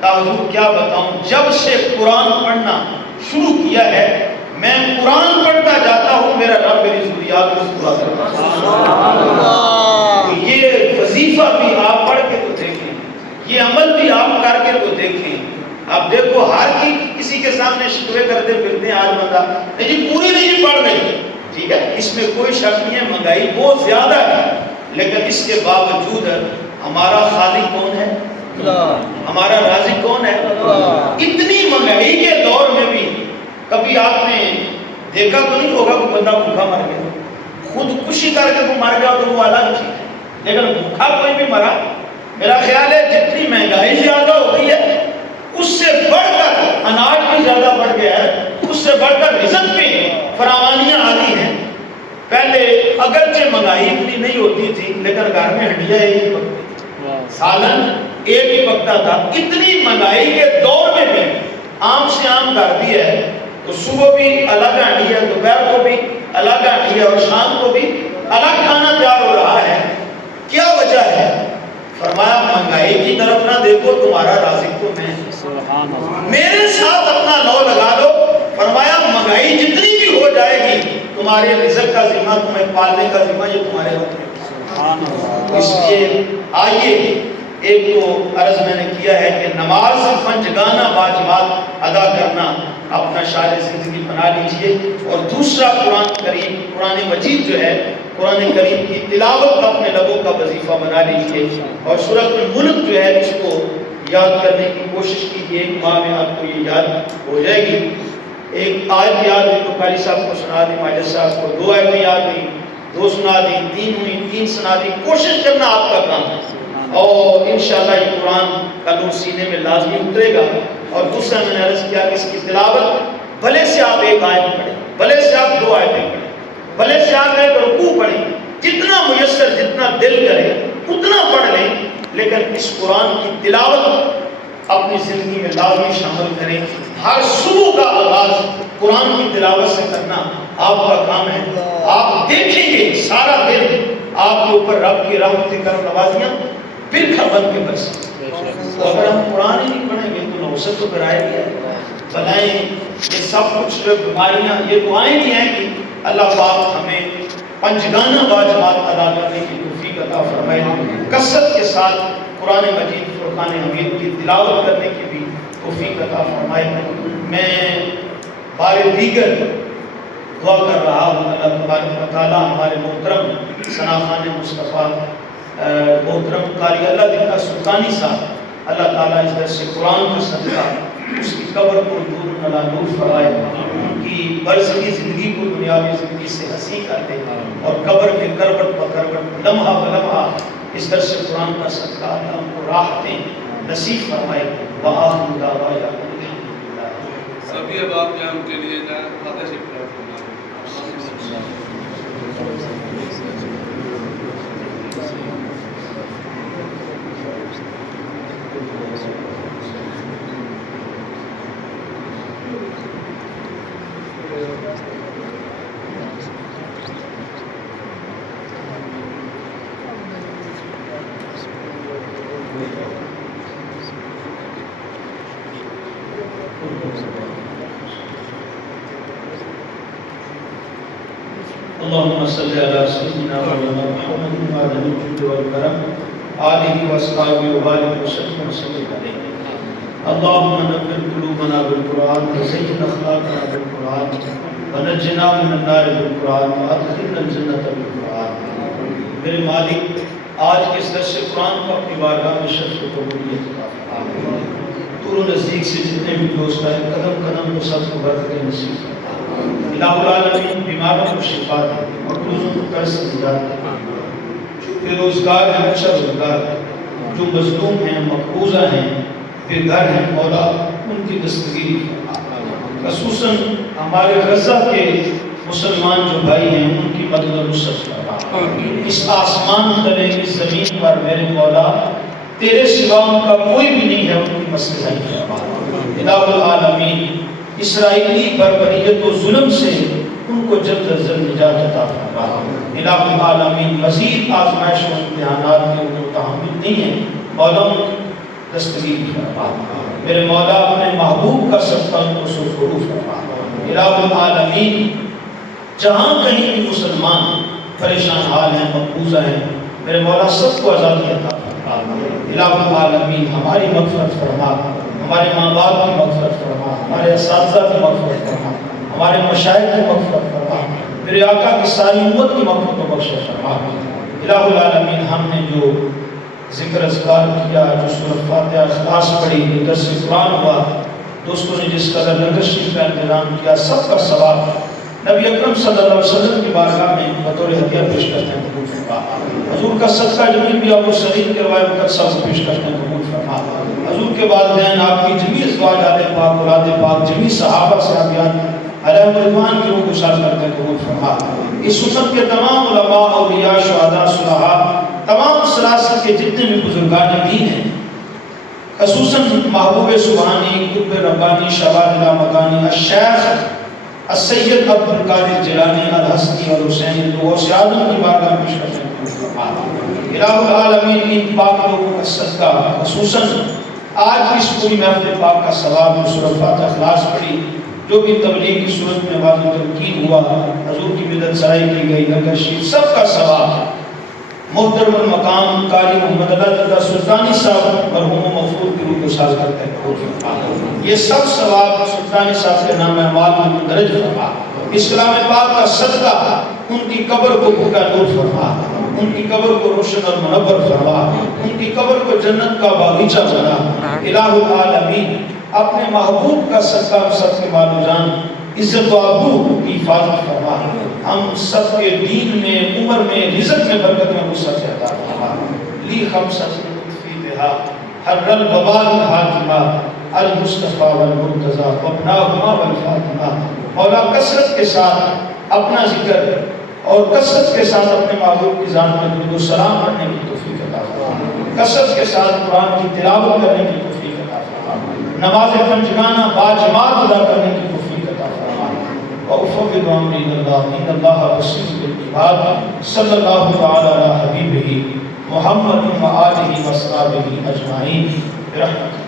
کہا حضور کیا بتاؤں، جب سے قرآن پڑھنا شروع کیا ہے میں قرآن پڑھتا جاتا ہوں، میرا رب میری ضروریات کو پورا کرتا ہے۔ یہ وظیفہ بھی آپ پڑھ کے تو دیکھیں، یہ عمل بھی آپ کر کے تو دیکھیں۔ اب دیکھو ہر کی کسی کے سامنے شکوے کرتے پھرتے ہیں، آج بندہ نہیں جی پوری نہیں پڑھ رہی، ٹھیک ہے، اس میں کوئی شک نہیں ہے، مہنگائی بہت زیادہ ہے، لیکن اس کے باوجود ہمارا خالق کون ہے؟ ہمارا رازق کون ہے؟ اتنی مہنگائی کے دور میں بھی کبھی آپ نے دیکھا تو نہیں ہوگا کہ بندہ بھوکا مر گیا، خود کشی کر کے وہ مر گیا تو وہ الگ چیز ہے، لیکن بھوکا کوئی بھی مرا، میرا خیال ہے جتنی مہنگائی زیادہ ہو گئی ہے اس سے بڑھ کر اناج بھی زیادہ بڑھ گیا ہے، اس سے بڑھ کر رزق بھی فراوانیاں آتی ہیں۔ پہلے اگرچہ مہنگائی اتنی نہیں ہوتی تھی لیکن گھر میں ہنڈیا ایک ہی پکتی تھی، سالن ایک ہی پکتا تھا۔ اتنی مہنگائی کے دور میں بھی عام سے عام گھر بھی ہے تو صبح بھی الگ ہانڈی ہے، دوپہر کو بھی الگ ہانڈی ہے اور شام کو بھی الگ کھانا تیار ہو رہا ہے۔ کیا وجہ ہے؟ فرمایا مہنگائی کی طرف نہ دیکھو، تمہارا رازق تو میں، میرے ساتھ اپنا لو لگا لو۔ فرمایا مہنگائی جتنی بھی ہو جائے گی تمہارے رزق کا ذمہ، تمہیں پالنے کا ذمہ یہ تمہارے ہاتھ میں۔ اس لیے آئیے ایک تو عرض میں نے کیا ہے کہ نماز پنجگانہ باجماعت ادا کرنا اپنا شعار زندگی بنا لیجئے، اور دوسرا قرآن کریم، قرآن مجید جو ہے قرآن کریم کی تلاوت اپنے لبوں کا وظیفہ بنا لیجئے، اور سورۃ الملک جو ہے اس کو یاد کرنے کی کوشش کیجئے، ایک ماہ میں آپ کو یہ یاد ہو جائے گی۔ ایک آیت یاد ہے تو قاری صاحب کو سنا دی، ماجد صاحب کو 2 آیتیں یاد نہیں، 2 سنا دی، 3 ہوئی، 3 سنا دی، کوشش کرنا آپ کا کام ہے، اور انشاءاللہ یہ قرآن کا نور سینے میں لازمی اترے گا۔ اور دوسرا میں نے عرض کیا کہ اس کی تلاوت بھلے سے آپ 1 آیت پڑھیں، بھلے سے آپ 2 آیتیں پڑھیں، بھلے سے آپ ایک رکوع پڑھیں، جتنا میسر جتنا دل کرے اتنا پڑھ لیں، لیکن اس قرآن کی تلاوت اپنی زندگی میں لازمی شامل کریں۔ ہر صبح کا آغاز قرآن کی تلاوت سے کرنا آپ کا کام ہے۔ آپ دیکھیں گے سارا دن آپ کے اوپر رب کی رحمت کرم نوازیاں برکھا بن کے برسیں۔ اگر ہم قرآن ہی نہیں پڑھیں گے تو نوست تو کرائے گیا ہے، بلائیں یہ سب کچھ بیماریاں، یہ دعائیں بھی ہیں کہ اللہ پاک ہمیں پنجگانہ باجماعت ادا کرنے کی توفیق عطا فرمائے، کثرت کے ساتھ قرآن مجید فرقان حمید کی تلاوت کرنے کی بھی توفیق عطا فرمائے۔ میں بار دیگر دعا کر رہا ہوں اللہ تبارک و تعالیٰ ہمارے محترم ثنا خان مصطفیٰ، محترم قاری اللہ دلہ سلطانی صاحب، اللہ تعالیٰ اس درس قرآن کا صدقہ اس کی قبر کو نور علی نور فرمائے، ان کی برزخی زندگی کو دنیاوی زندگی سے حسین کر دے، اور قبر کے کروٹ ب کروٹ لمحہ بلمحہ اس درس قرآن کا صدقہ اللہ ہم کو راحتیں نصیب فرمائے۔ وآخر دعوانا الحمدللہ۔ سبھی اباب جان کے لیے جائیں فاتح سے Thank you. اللهم صل على سيدنا مولانا محمد وعلى الجود والكرم آله وأصحابه وبارك وسلم وسلم عليه. اللهم نور قلوبنا بالقرآن وزين أخلاقنا بالقرآن ونجنا من النار بالقرآن وأدخلنا الجنة بالقرآن. میرے مالک آج کے اس درس قرآن کو اپنی بارگاہ میں شرف و قبولیت عطا فرما. دور و نزدیک سے جتنے بھی دوست آئے قدم قدم کو سب کو برکت نصیب فرما. الہ العالمین بیماروں کو شفا دے، مقروضوں کو قرض سے نجات دے، جو بے روزگار ہیں اچھا روزگار دے، جو مظلوم ہیں مقبوضہ ہیں بے گھر ہیں مولا ان کی دستگیری فرما. خصوصاً ہمارے غزہ کے مسلمان جو بھائی ہیں ان کی مدد و نصرت فرما. اس آسمان تلے اس زمین پر میرے مولا تیرے سوا ان کا کوئی بھی نہیں ہے، ان کی مسئلہ ہی فرما. الہ العالمین اسرائیلی بربریت و ظلم سے ان کو جلد از جلد نجات عطا فرما. الہ العالمین مزید آزمائش و امتحانات کے وہ تحمل نہیں ہے، مولا ان کی دستگیری فرما. میرے مولا اپنے محبوب کا صدقہ ان کو سرخرو فرما. الہ العالمین جہاں کہیں بھی مسلمان پریشان حال ہیں مقبوضہ ہیں میرے مولا سب کو آزادی عطا فرما. الہ العالمین ہماری مغفرت فرما، ہمارے ماں باپ کی مغفرت فرما، ہمارے اساتذہ کی مغفرت فرما، ہمارے مشائخ کی مغفرت فرما، میرے آقا کی ساری امت کی مغفرت و بخشش فرما. الہ العالمین ہم نے جو ذکر اذکار کیا، جو سورۃ فاتحہ اخلاص پڑھی، جو درس قرآن ہوا، دوستوں نے جس قدر لنگر شریف کا انتظام کیا، سب کا ثواب نبی اکرم صلی اللہ علیہ وسلم کی بارگاہ میں بطور ہدیہ پیش کرتے ہیں قبول فرما. حضور کا صدقہ جمیل بھی آپ شریف کے روایت مقدسہ کو پیش کرتے ہیں قبول فرما. حضور کے والدین آپ کی جمیع ازواج آل پاک اولاد پاک جمیع صحابہ صحابیان علیہ رضوان کی روح کو شاد کرتے ہیں قبول فرما. اس امت کے تمام علماء اولیاء شہداء صلحاء تمام سلاسل کے جتنے بھی بزرگان دین ہیں خصوصاً محبوب سبحانی قطب ربانی شواہد مکانی الشیخ السید عبد القادر جیلانی الحسنی اور حسینی غوث اعظم کی بارگاہ میں پیش کرتے ہیں. الہ العالمین ان پاک لوگوں کا صدقہ خصوصاً آج بھی اس پوری محفل پاک کا ثواب جو سورۃ فاتحہ اخلاص پڑھی، جو بھی تبلیغ کی صورت میں واضح تلقین ہوا، حضور کی مدد سرائی کی گئی، لنگر شریف، سب کا ثواب محترم المقام قاری محمد اللہ سلطانی صاحب مرحوم مغفور کی روح کو شاد کرتے ہیں. یہ سب ثواب سلطانی صاحب کے نام اعمال میں مندرج فرما. اسلام پاک کا صدقہ ان کی قبر کو بھوکا نور فرما، ان کی قبر کو روشن اور منور فرما، ان کی قبر کو جنت کا باغیچہ بنا. الہ العالمین اپنے محبوب کا صدقہ ہم سب کے مال و جان عزت و آبرو کی حفاظت فرما. ہم سب کے دین میں عمر میں رزق میں برکت میں وسعت عطا فرما. لی خمسۃ فی بہا حر الوبال الحاکمہ المصطفیٰ والمرتضیٰ وابناہما والفاطمہ. مولا کثرت کے ساتھ اپنا ذکر اور کثرت کے ساتھ اپنے محبوب کی ذات میں درود و سلام پڑھنے کی توفیق عطا فرما. کثرت کے ساتھ قرآن کی تلاوت کرنے کی توفیق عطا فرما. نماز پنجگانہ باجماعت ادا کرنے کی توفیق عطا فرما. وَأُفَوِّضُ أَمْرِي إِلَى اللَّهِ إِنَّ اللَّهَ بَصِيرٌ بِالْعِبَادِ صلی اللہ تعالی علی حبیبہ محمد وآلہ وصحبہ اجمعین برحمتہ.